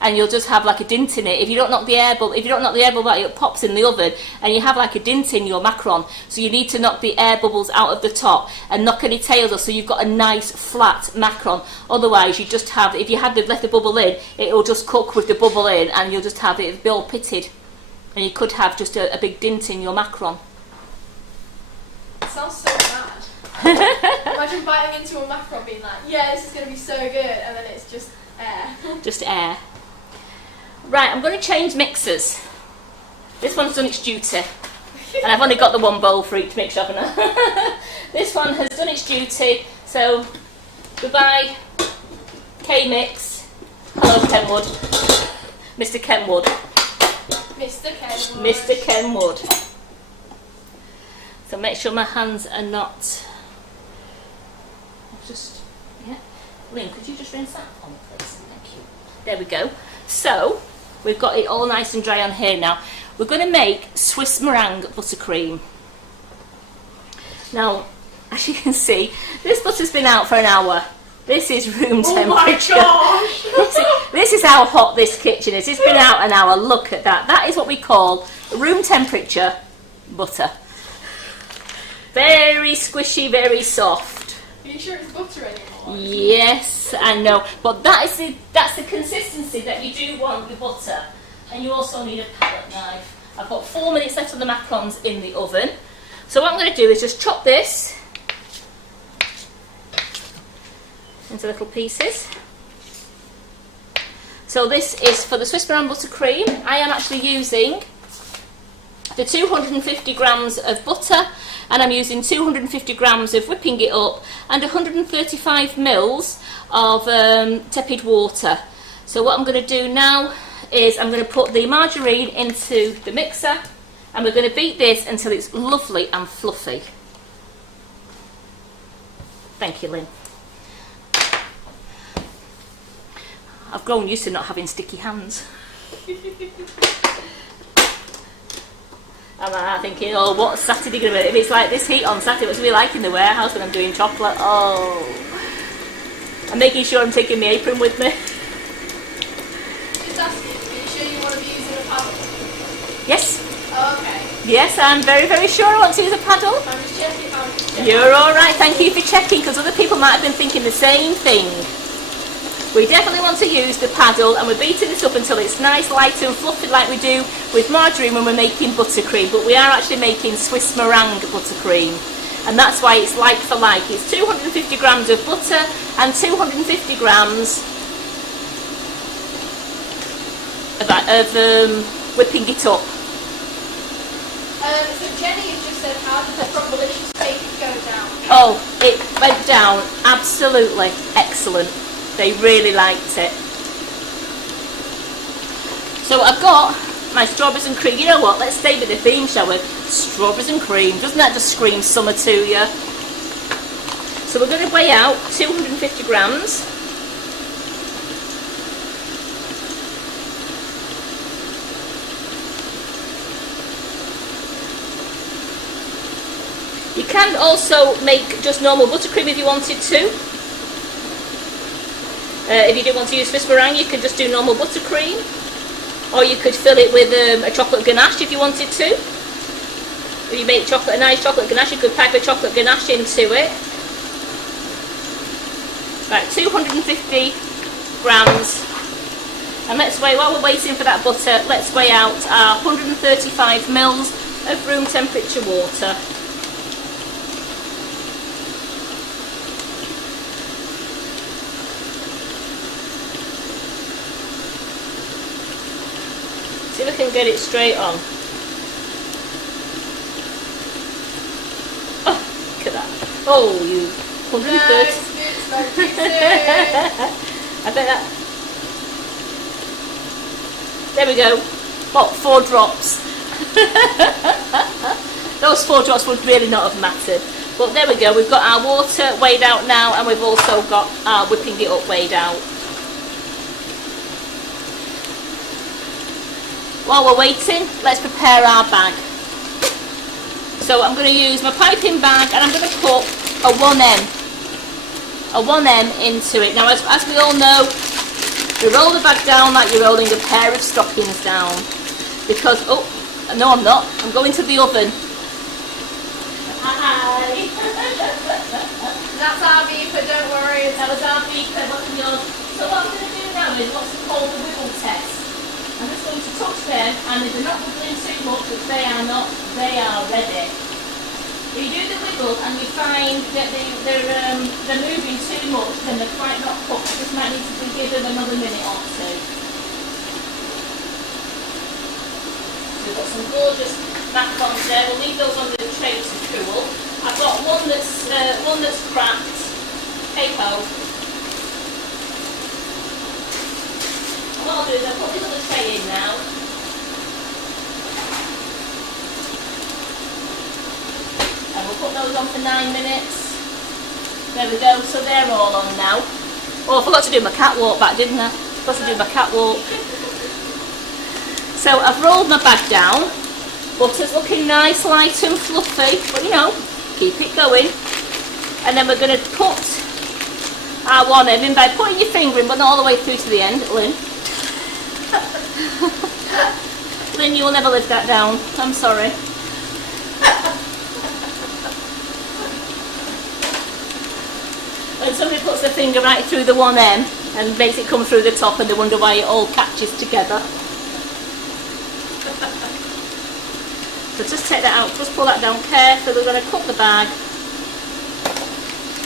and you'll just have like a dint in it. If you don't knock the air bubble out, it pops in the oven, and you have like a dint in your macaron. So you need to knock the air bubbles out of the top and knock any tails off, so you've got a nice flat macaron. Otherwise, you just have, if you had left the bubble in, it'll just cook with the bubble in, and you'll just have it be all pitted, and you could have just a big dint in your macaron. It sounds so bad. Imagine biting into a macaron, being like, yeah, this is going to be so good, and then it's just air. Just air. Right, I'm going to change mixers. This one's done its duty, and I've only got the one bowl for each mixture, haven't I? This one has done its duty, so goodbye, K-Mix. Hello, Kenwood. Mr. Kenwood. Mr. Kenwood. Mr. Kenwood. So make sure my hands are not... yeah. Lynn, could you just rinse that for me, please? Thank you. There we go. So, we've got it all nice and dry on here now. We're going to make Swiss meringue buttercream. Now, as you can see, this butter's been out for an hour. This is room temperature. Oh my gosh! This is how hot this kitchen is. It's been out an hour. Look at that. That is what we call room temperature butter. Very squishy, very soft. Are you sure it's butter anymore? Yes, I know. But that's the consistency that you do want with butter. And you also need a palette knife. I've got 4 minutes left of the macarons in the oven. So what I'm going to do is just chop this into little pieces. So this is for the Swiss meringue buttercream. I am actually using the 250 grams of butter, and I'm using 250 grams of whipping it up and 135 mils of tepid water. So what I'm going to do now is I'm going to put the margarine into the mixer, and we're going to beat this until it's lovely and fluffy. Thank you, Lynn. I've grown used to not having sticky hands. I'm thinking, oh, what's Saturday going to be? If it's like this heat on Saturday, what's it going to be like in the warehouse when I'm doing chocolate? Oh. I'm making sure I'm taking my apron with me. Just asking, are you sure you want to be using a paddle? Yes. Oh, okay. Yes, I'm very, very sure I want to use a paddle. I'm just checking. You're alright, thank you for checking, because other people might have been thinking the same thing. We definitely want to use the paddle, and we're beating this up until it's nice, light and fluffy like we do with margarine when we're making buttercream, but we are actually making Swiss meringue buttercream, and that's why it's like for like. It's 250 grams of butter and 250 grams of whipping it up. So Jenny has just said, how did the troubleshooting bacon go down? Oh, it went down absolutely excellent. They really liked it. So I've got my strawberries and cream. You know what? Let's stay with the theme, shall we? Strawberries and cream. Doesn't that just scream summer to you? So we're going to weigh out 250 grams. You can also make just normal buttercream if you wanted to. If you didn't want to use Swiss meringue, you could just do normal buttercream, or you could fill it with a chocolate ganache if you wanted to. If you make a nice chocolate ganache, you could pipe a chocolate ganache into it. Right, 250 grams. And let's weigh, while we're waiting for that butter, let's weigh out our 135 mils of room temperature water. See if I can get it straight on. Oh, look at that. Oh, you 130. I bet that. There we go. What, 4 drops? Those 4 drops would really not have mattered. But there we go. We've got our water weighed out now, and we've also got our whipping it up weighed out. While we're waiting, let's prepare our bag. So I'm going to use my piping bag, and I'm going to put a 1M a 1M into it. Now, as we all know, you roll the bag down like you're rolling a pair of stockings down. Because, oh, no I'm not, I'm going to the oven. Hi! That's our beeper, don't worry. That was our beeper, what's yours? So what I'm going to do now is what's called the wiggle test. I'm just going to touch them, and if they're not wiggling too much, which they are not, they are ready. If you do the wiggle and you find that they're moving too much, then they're quite not cooked. You just might need to give them another minute or two. So we've got some gorgeous macarons there. We'll leave those on the tray to cool. I've got one that's cracked. Hey ho. And what I'll do is I'll put this other tray in now. And we'll put those on for 9 minutes. There we go, so they're all on now. Oh, I forgot to do my catwalk back, didn't I? Forgot to do my catwalk. So I've rolled my bag down. Butter's looking nice, light and fluffy, but you know, keep it going. And then we're going to put our 1M in by putting your finger in, but not all the way through to the end, Lynn. Lynn, you will never live that down. I'm sorry. When somebody puts their finger right through the 1M and makes it come through the top and they wonder why it all catches together. So just take that out, just pull that down carefully. We're going to cut the bag.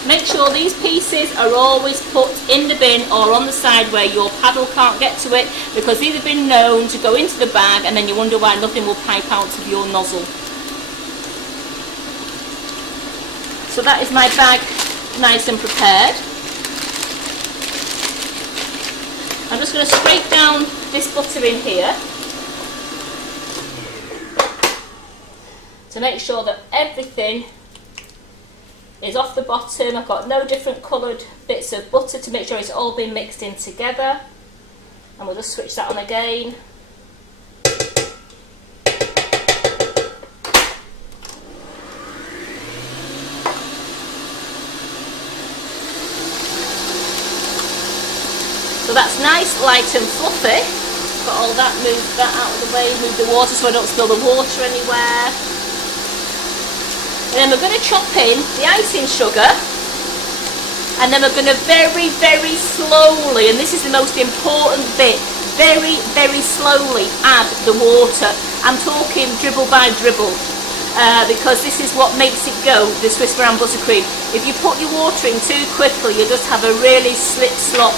Make sure these pieces are always put in the bin or on the side where your paddle can't get to it, because these have been known to go into the bag and then you wonder why nothing will pipe out of your nozzle. So that is my bag nice and prepared. I'm just going to scrape down this butter in here to make sure that everything is off the bottom. I've got no different coloured bits of butter to make sure it's all been mixed in together. And we'll just switch that on again. So that's nice, light and fluffy. Got all that, move that out of the way, move the water so I don't spill the water anywhere. And then we're going to chop in the icing sugar. And then we're going to very, very slowly, and this is the most important bit, very, very slowly add the water. I'm talking dribble by dribble. Because this is what makes it go, the Swiss brown buttercream. If you put your water in too quickly, you just have a really slip-slop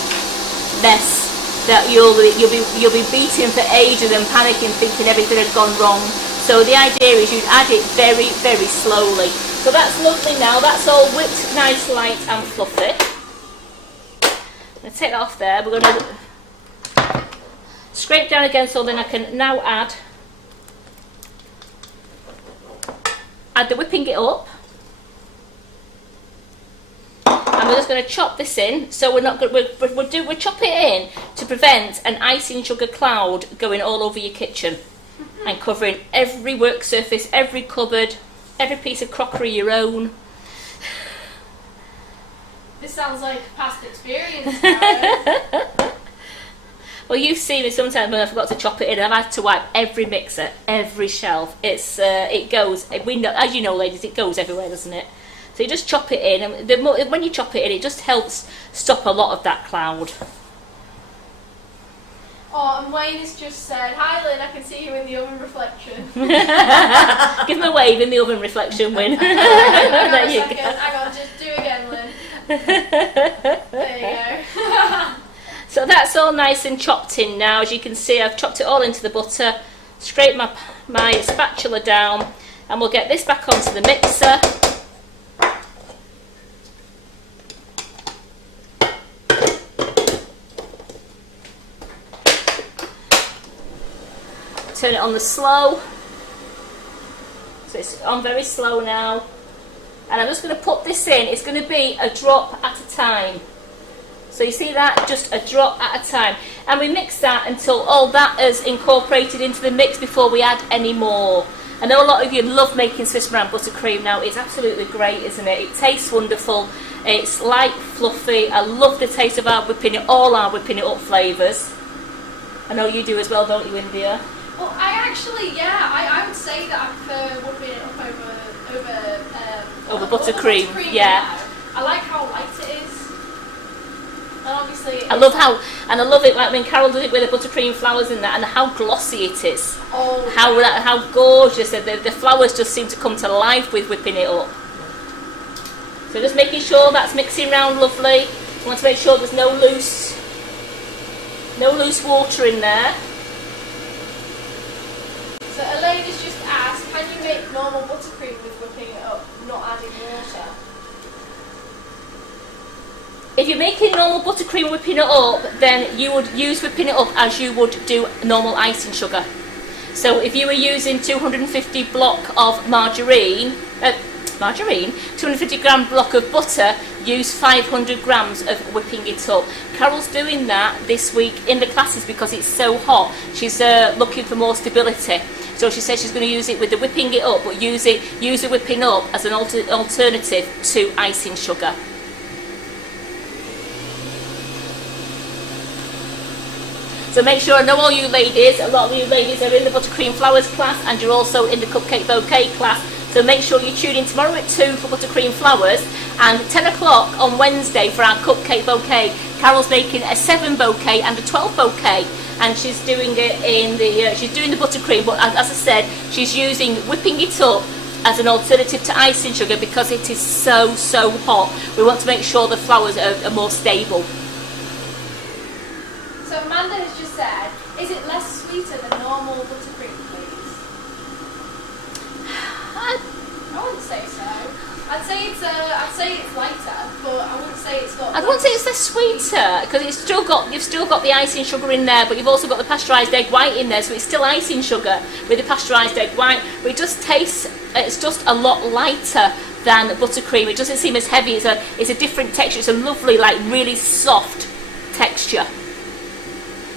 mess that you'll be beating for ages and panicking, thinking everything had gone wrong. So the idea is you'd add it very, very slowly. So that's lovely now. That's all whipped nice, light and fluffy. I'm going to take that off there. We're going to scrape down again so then I can now add the whipping it up. And we're just going to chop this in, so we're chop it in to prevent an icing sugar cloud going all over your kitchen and covering every work surface, every cupboard, every piece of crockery you own. This sounds like past experience now. Well, you've seen me sometimes when I forgot to chop it in. I've had to wipe every mixer, every shelf. It goes. We know, as you know, ladies, it goes everywhere, doesn't it? So you just chop it in, and when you chop it in, it just helps stop a lot of that cloud. Oh, and Wayne has just said, "Hi Lynn, I can see you in the oven reflection." Give him a wave in the oven reflection, Win. Hang on a second. Hang on, just do again, Lynn. There you go. So that's all nice and chopped in now. As you can see, I've chopped it all into the butter, scraped my spatula down, and we'll get this back onto the mixer. Turn it on the slow, so it's on very slow now, and I'm just going to put this in. It's going to be a drop at a time, so you see that, just a drop at a time, and we mix that until all that is incorporated into the mix before we add any more. I know a lot of you love making Swiss brown buttercream now. It's absolutely great, isn't it? It tastes wonderful, It's light, fluffy. I love the taste of all our whipping it up flavours. I know you do as well, don't you, India? Well, I would say that I prefer whipping it up over buttercream. Yeah. I like how light it is. And obviously I love it like when Carol does it with the buttercream flowers in that, and how glossy it is. Oh, how gorgeous. The flowers just seem to come to life with whipping it up. So just making sure that's mixing around lovely. You want to make sure there's no loose water in there. So Elaine has just asked, can you make normal buttercream with whipping it up, not adding water? If you're making normal buttercream whipping it up, then you would use whipping it up as you would do normal icing sugar. So if you were using 250 block of margarine, 250 gram block of butter, use 500 grams of whipping it up. Carol's doing that this week in the classes because it's so hot. She's looking for more stability. So she says she's going to use it with the whipping it up, but use the whipping up as an alternative to icing sugar. So make sure, I know all you ladies, a lot of you ladies are in the buttercream flowers class and you're also in the cupcake bouquet class. So make sure you tune in tomorrow at 2 for buttercream flowers, and 10 o'clock on Wednesday for our cupcake bouquet. Carol's making a 7 bouquet and a 12 bouquet, and she's doing it she's doing the buttercream, but as I said, she's using whipping it up as an alternative to icing sugar because it is so hot. We want to make sure the flowers are more stable. So Amanda has just said, is it less sweeter than normal buttercream, please? I wouldn't say so. I'd say it's lighter, but I wouldn't say it's got. I wouldn't say it's less sweeter because you've still got the icing sugar in there, but you've also got the pasteurised egg white in there, so it's still icing sugar with the pasteurised egg white. But it just tastes. It's just a lot lighter than buttercream. It doesn't seem as heavy. It's a different texture. It's a lovely, like really soft texture.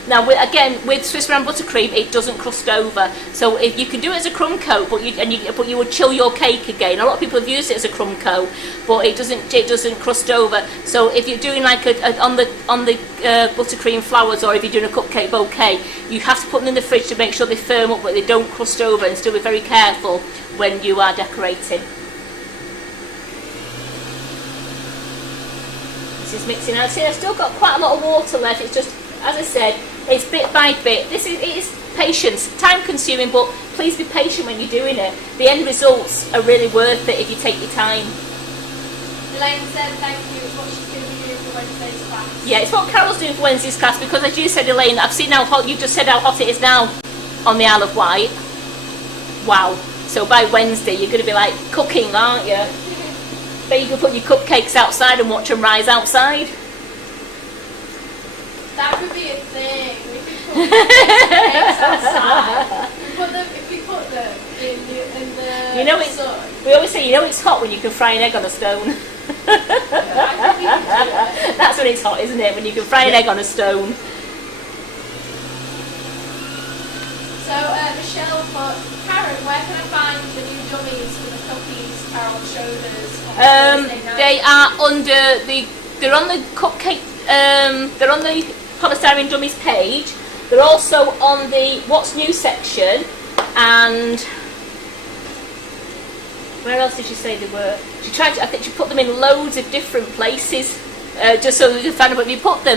Now, with Swiss brand buttercream, it doesn't crust over. So if you can do it as a crumb coat, but you would chill your cake again. A lot of people have used it as a crumb coat, but it doesn't crust over. So if you're doing like on the buttercream flowers, or if you're doing a cupcake bouquet, you have to put them in the fridge to make sure they firm up, but they don't crust over, and still be very careful when you are decorating. This is mixing out. See, I've still got quite a lot of water left. It's just, as I said, it's bit by bit. It is patience, time consuming, but please be patient when you're doing it. The end results are really worth it if you take your time. Elaine said thank you. It's what she's going to be doing for Wednesday's class. Yeah, it's what Carol's doing for Wednesday's class because, as you said, Elaine, I've seen how hot, you just said how hot it is now on the Isle of Wight. Wow. So by Wednesday you're going to be like cooking, aren't you? Bet you can put your cupcakes outside and watch them rise outside. That could be a thing. We could put cupcakes outside. If we put them in the sun. We always say, it's hot when you can fry an egg on a stone. That's when it's hot, isn't it? When you can fry an egg on a stone. So Michelle put, Karen, where can I find the new dummies for the cookies Carol showed us on Thursday night? They are they're on the cupcake, they're on the polystyrene dummies page. They're also on the What's New section, and where else did she say they were? I think she put them in loads of different places, just so you can find them. But if you put the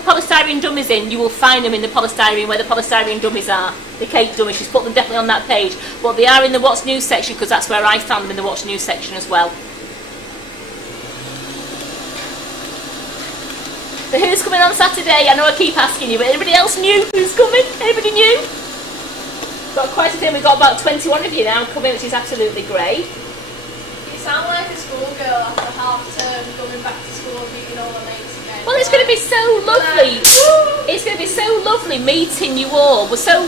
polystyrene dummies in, you will find them in the polystyrene, where the polystyrene dummies are. The cake dummies, she's put them definitely on that page. But they are in the What's New section because that's where I found them, in the What's New section as well. So who's coming on Saturday? I know I keep asking you, but anybody else new who's coming? Anybody new? Got quite a few. We've got about 21 of you now coming, which is absolutely great. You sound like a schoolgirl after half term, going back to school and meeting all the mates again. Well, it's going to be so lovely. It's going to be so lovely meeting you all. We're so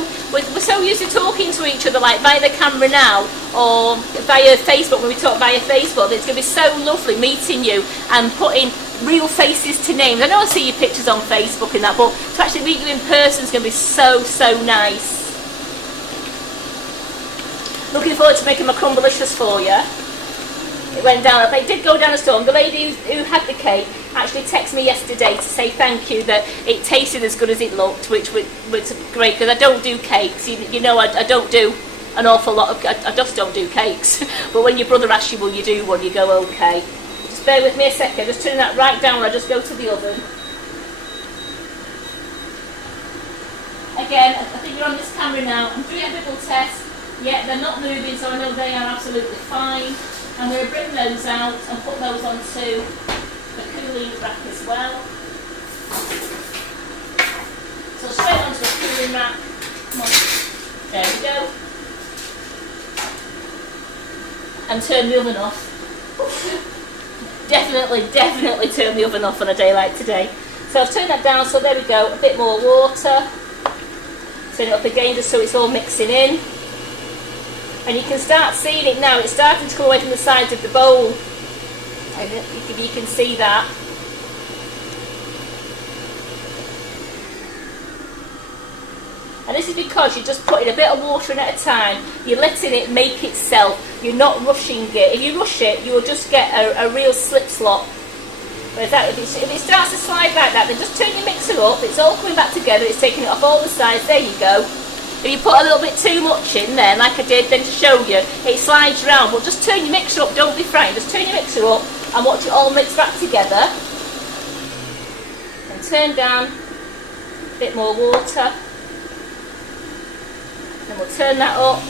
used to talking to each other like via the camera now, or via Facebook when we talk via Facebook. It's going to be so lovely meeting you and putting real faces to names. I know I see your pictures on Facebook and that, but to actually meet you in person is going to be so nice. Looking forward to making my crumblicious for you. It went down, but it did go down a storm. The lady who had the cake actually texted me yesterday to say thank you, that it tasted as good as it looked, which was great, because I don't do cakes. You know, I don't do an awful lot of, I just don't do cakes. But when your brother asks you, will you do one, you go, okay. Just bear with me a second, just turn that right down, I just go to the oven. Again, I think you're on this camera now. I'm doing a little test. Yeah, they're not moving, so I know they are absolutely fine. I'm going to bring those out and put those onto the cooling rack as well. So straight onto the cooling rack. Come on. There we go. And turn the oven off. Definitely turn the oven off on a day like today. So I've turned that down, so there we go. A bit more water. Turn it up again just so it's all mixing in. And you can start seeing it now, it's starting to come away from the sides of the bowl. And you can see that. And this is because you're just putting a bit of water in at a time, you're letting it make itself, you're not rushing it. If you rush it, you'll just get a real slip-slop. But if it starts to slide like that, then just turn your mixer up, it's all coming back together, it's taking it off all the sides, there you go. If you put a little bit too much in there, like I did, then to show you, it slides round. But just turn your mixer up, don't be frightened. Just turn your mixer up and watch it all mix back together. And turn down, a bit more water. Then we'll turn that up.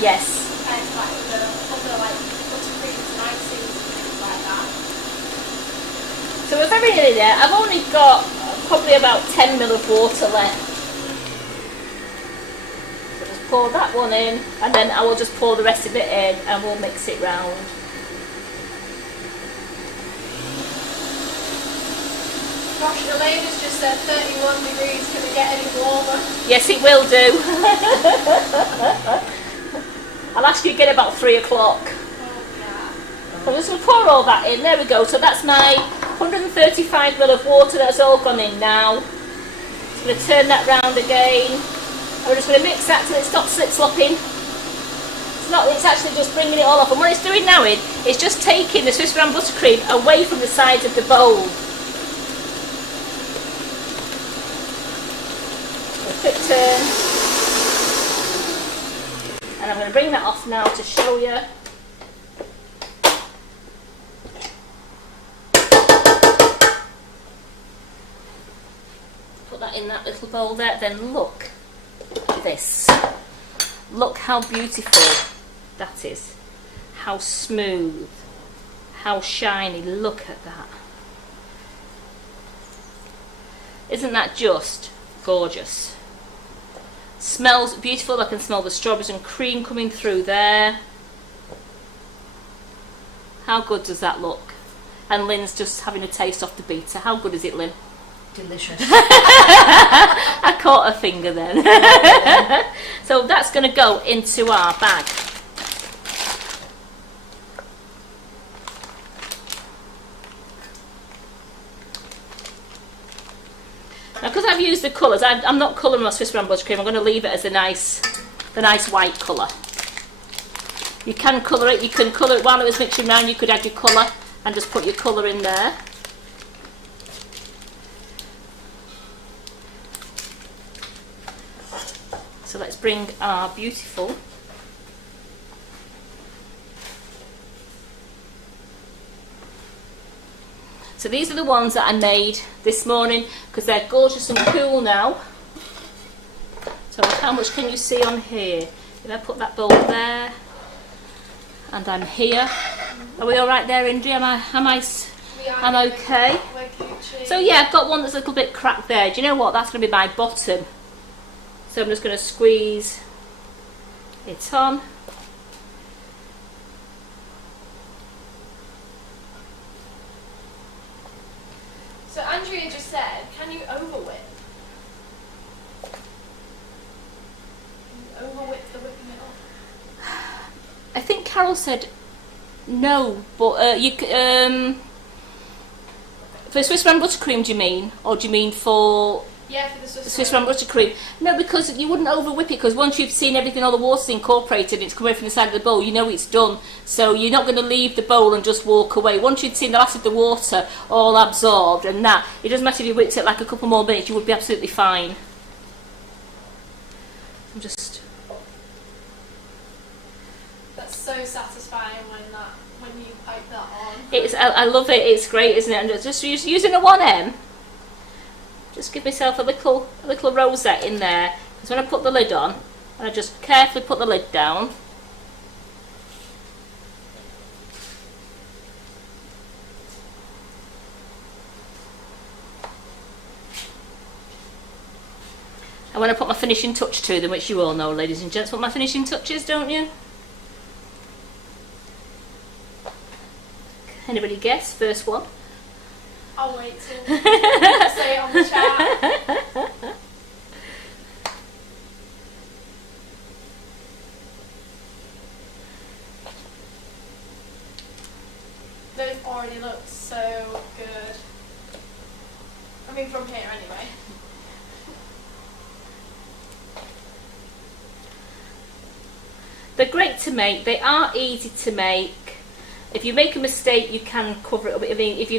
Yes. And like the other like buttercreams and icings and things like that. So we're very nearly there. I've only got probably about 10 ml of water left. So just pour that one in, and then I will just pour the rest of it in, and we'll mix it round. Gosh, Elena's just said 31 degrees. Can it get any warmer? Yes, it will do. I'll ask you again about 3 o'clock. Oh, yeah. So I'm just going to pour all that in. There we go. So that's my 135 ml of water that's all gone in now. Just going to turn that round again. And we're just going to mix that till it stops slip-slopping. It's actually just bringing it all off. And what it's doing now is just taking the Swiss brand buttercream away from the sides of the bowl. A quick turn. And I'm going to bring that off now to show you. Put that in that little bowl there. Then look at this. Look how beautiful that is. How smooth. How shiny. Look at that. Isn't that just gorgeous? Smells beautiful. I can smell the strawberries and cream coming through there. How good does that look? And Lynn's just having a taste off the beater. How good is it, Lynn? Delicious. I caught her finger then. So that's going to go into our bag. Now, because I've used the colours, I'm not colouring my Swiss brand buttercream. I'm going to leave it as the nice white colour. You can colour it. You can colour it while it was mixing around. You could add your colour and just put your colour in there. So let's bring our beautiful So these are the ones that I made this morning because they're gorgeous and cool now. So how much can you see on here? If I put that bowl there, and I'm here. Are we all right there, Indri? I'm okay. So yeah, I've got one that's a little bit cracked there. Do you know what? That's going to be my bottom. So I'm just going to squeeze it on. So Andrea just said, can you over whip? Carol said no, but for Swiss brand buttercream, do you mean? Or do you mean for... Yeah, for the Swiss brand buttercream? No, because you wouldn't over whip it, because once you've seen everything, all the water's incorporated, it's coming from the side of the bowl, you know it's done. So you're not going to leave the bowl and just walk away. Once you've seen the last of the water all absorbed and that, it doesn't matter if you whipped it like a couple more minutes, you would be absolutely fine. I'm just... That's so satisfying when you pipe that on. I love it, it's great, isn't it? And just using a 1M, just give myself a little rosette in there, because when I put the lid on, I just carefully put the lid down. And when I put my finishing touch to them, which you all know, ladies and gents, what my finishing touch is, don't you? Anybody guess? First one? I'll wait till you say it on the chat. Those already look so good. I mean, from here anyway. They're great to make. They are easy to make. If you make a mistake, you can cover it up. I mean, if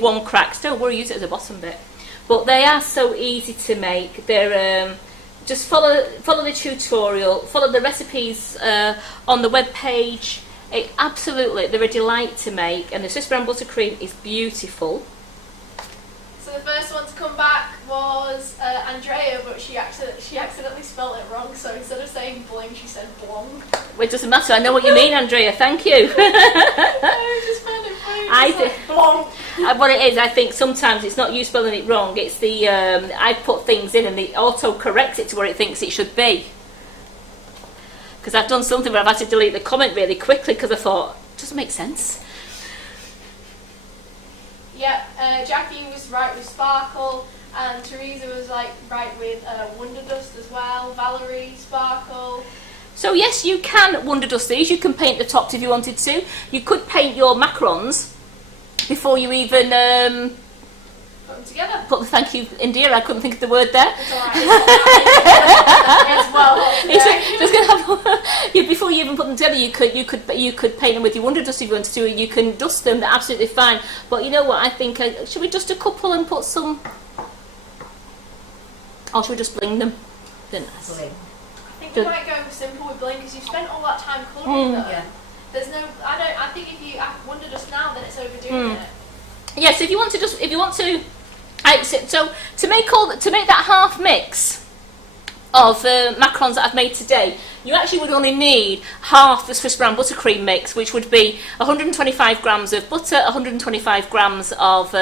one cracks, don't worry, use it as a bottom bit. But they are so easy to make. They're just follow the tutorial, follow the recipes on the web page. Absolutely, they're a delight to make, and the Swiss brand buttercream is beautiful. So the first one to come back was Andrea, but she accidentally spelled it wrong. So instead of saying bling, she said blong. Well, it doesn't matter. I know what you mean, Andrea. Thank you. I just found it funny. Blong. What it is, I think sometimes it's not you spelling it wrong. It's the I put things in and it auto corrects it to where it thinks it should be. Because I've done something where I've had to delete the comment really quickly because I thought it doesn't make sense. Yep, Jackie was right with sparkle, and Teresa was right with Wonder Dust as well. Valerie, sparkle. So yes, you can Wonder Dust these. You can paint the tops if you wanted to. You could paint your macarons before you even put them together. Thank you, India. I couldn't think of the word there. It's alright. It's well. Just gonna have, before you even put them together, you could paint them with your Wonder Dust if you wanted to. You can dust them; they're absolutely fine. But you know what? I think should we dust a couple and put some, or should we just bling them? I think you might go simple with bling because you've spent all that time colouring them. Yeah. There's no. I think if you Wonder Dust now, then it's overdoing it. Yes, if you want to. So to make that half mix of macarons that I've made today, you actually would only need half the Swiss brand buttercream mix, which would be 125 grams of butter, 125 grams of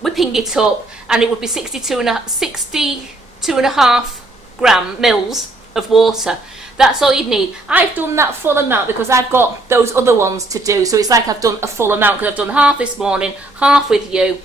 whipping it up, and it would be 62.5 mils of water. That's all you'd need. I've done that full amount because I've got those other ones to do, so it's like I've done a full amount because I've done half this morning, half with you.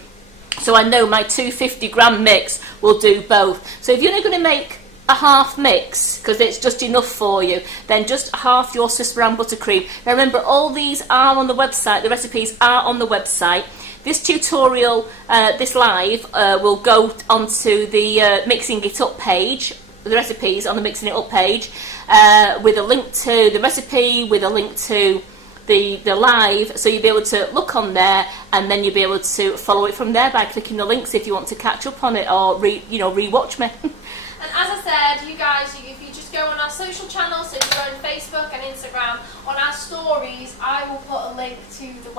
So I know my 250 gram mix will do both. So if you're only going to make a half mix, because it's just enough for you, then just half your Swiss brand buttercream. Now remember, all these are on the website, the recipes are on the website. This tutorial, this live, will go onto the mixing it up page, the recipes on the mixing it up page, with a link to the recipe, with a link to the live, so you'll be able to look on there, and then you'll be able to follow it from there by clicking the links if you want to catch up on it or re-watch me. And as I said, you guys, if you just go on our social channels, so if you're on Facebook and Instagram, on our stories, I will put a link to the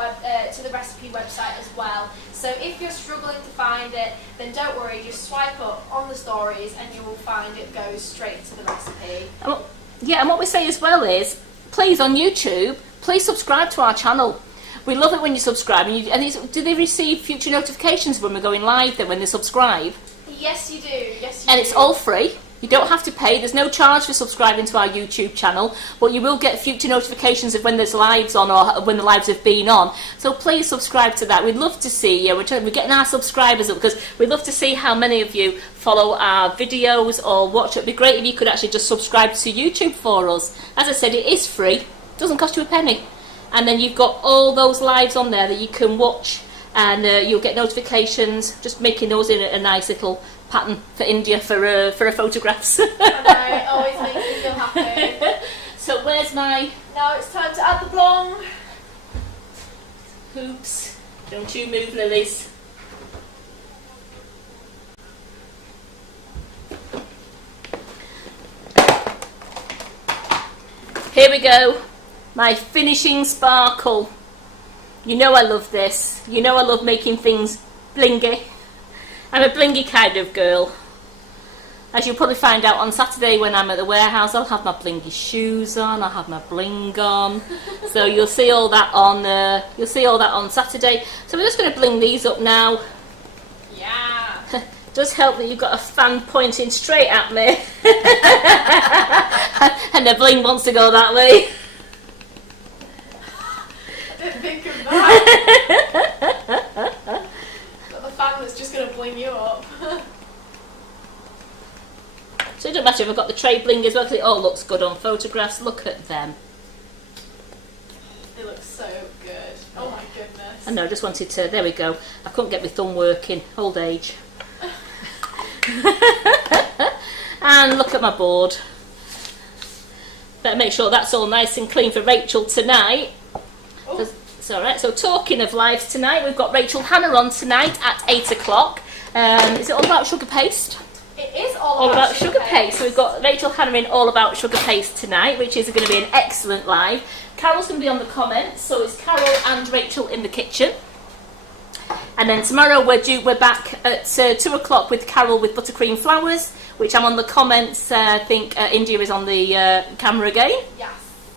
recipe website as well. So if you're struggling to find it, then don't worry, just swipe up on the stories and you will find it goes straight to the recipe. And what we say as well is, please on YouTube, please subscribe to our channel. We love it when you subscribe. Do they receive future notifications when we're going live then, when they subscribe? Yes, you do. Yes, you and do. It's all free. You don't have to pay. There's no charge for subscribing to our YouTube channel, but you will get future notifications of when there's lives on or when the lives have been on. So please subscribe to that. We'd love to see you. We're getting our subscribers up because we'd love to see how many of you follow our videos or watch. It'd be great if you could actually just subscribe to YouTube for us. As I said, it is free. It doesn't cost you a penny. And then you've got all those lives on there that you can watch, and you'll get notifications. Just making those in a nice little pattern for India for her photographs. I know, it always makes me feel happy. So where's my... Now it's time to add the blanc. Oops, don't you move, lilies. Here we go, my finishing sparkle. You know I love this. You know I love making things blingy. I'm a blingy kind of girl. As you'll probably find out on Saturday when I'm at the warehouse, I'll have my blingy shoes on, I'll have my bling on. So you'll see all that on Saturday. So we're just going to bling these up now. Yeah. It does help that you've got a fan pointing straight at me. And the bling wants to go that way. I didn't think of that. But the fan that's just going to bling you up. So it doesn't matter if I've got the tray bling as well, because it all looks good on photographs. Look at them. It looks so good. Oh my goodness. I know, I just wanted to... There we go. I couldn't get my thumb working. Old age. And look at my board. Better make sure that's all nice and clean for Rachel tonight. Oh. It's alright. So talking of lives tonight, we've got Rachel Hannah on tonight at 8 o'clock. Is it all about sugar paste? It is all about sugar paste. So we've got Rachel Hannah in all about sugar paste tonight, which is going to be an excellent live. Carol's going to be on the comments, so it's Carol and Rachel in the kitchen. And then tomorrow we're back at 2 o'clock with Carol with buttercream flowers, which I'm on the comments. I think India is on the camera again. Yes.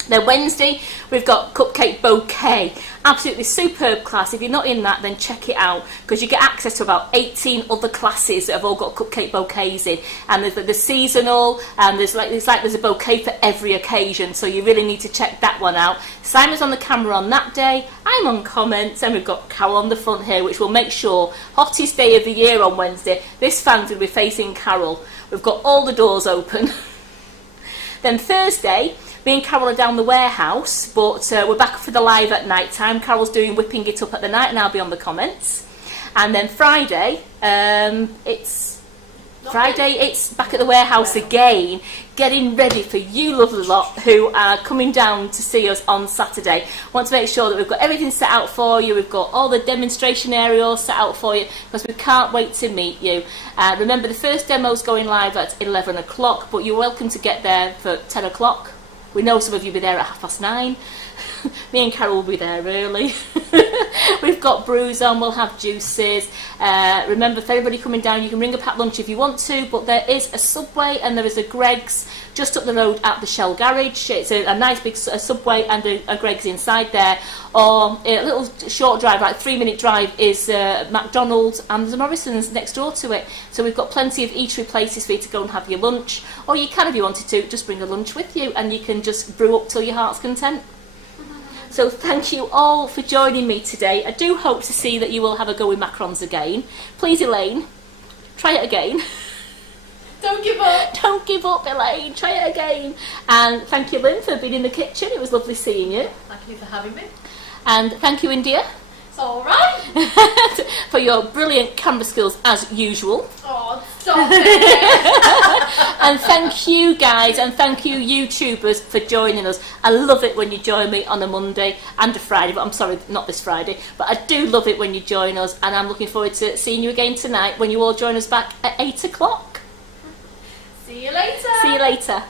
Then Wednesday we've got cupcake bouquet, absolutely superb class. If you're not in that, then check it out, because you get access to about 18 other classes that have all got cupcake bouquets in, and there's the seasonal, and there's a bouquet for every occasion, so you really need to check that one out. Simon's on the camera on that day, I'm on comments, and we've got Carol on the front here, which will make sure, hottest day of the year on Wednesday, this fan's going to be facing Carol. We've got all the doors open. Then Thursday, me and Carol are down the warehouse, but we're back for the live at night time. Carol's whipping it up at the night, and I'll be on the comments. And then Friday, it's back at the warehouse again, getting ready for you lovely lot who are coming down to see us on Saturday. Want to make sure that we've got everything set out for you. We've got all the demonstration areas set out for you, because we can't wait to meet you. Remember, the first demo's going live at 11 o'clock, but you're welcome to get there for 10 o'clock. We know some of you will be there at 9:30. Me and Carol will be there early. We've got brews on, we'll have juices. Remember, for everybody coming down, you can bring a packed lunch if you want to, but there is a Subway and there is a Greggs just up the road at the Shell Garage. It's a nice big Subway and a Greggs inside there. Or a little short drive, like 3-minute drive, is McDonald's, and there's a Morrison's next door to it. So we've got plenty of eatery places for you to go and have your lunch. Or you can, if you wanted to, just bring a lunch with you, and you can just brew up till your heart's content. So thank you all for joining me today. I do hope to see that you will have a go with macarons again. Please, Elaine, try it again. Don't give up. Don't give up, Elaine. Try it again. And thank you, Lynn, for being in the kitchen. It was lovely seeing you. Thank you for having me. And thank you, India. It's all right. For your brilliant camera skills as usual. Oh, stop it. And thank you guys, and thank you YouTubers for joining us. I love it when you join me on a Monday and a Friday, but I'm sorry, not this Friday, but I do love it when you join us, and I'm looking forward to seeing you again tonight when you all join us back at 8 o'clock. See you later. See you later.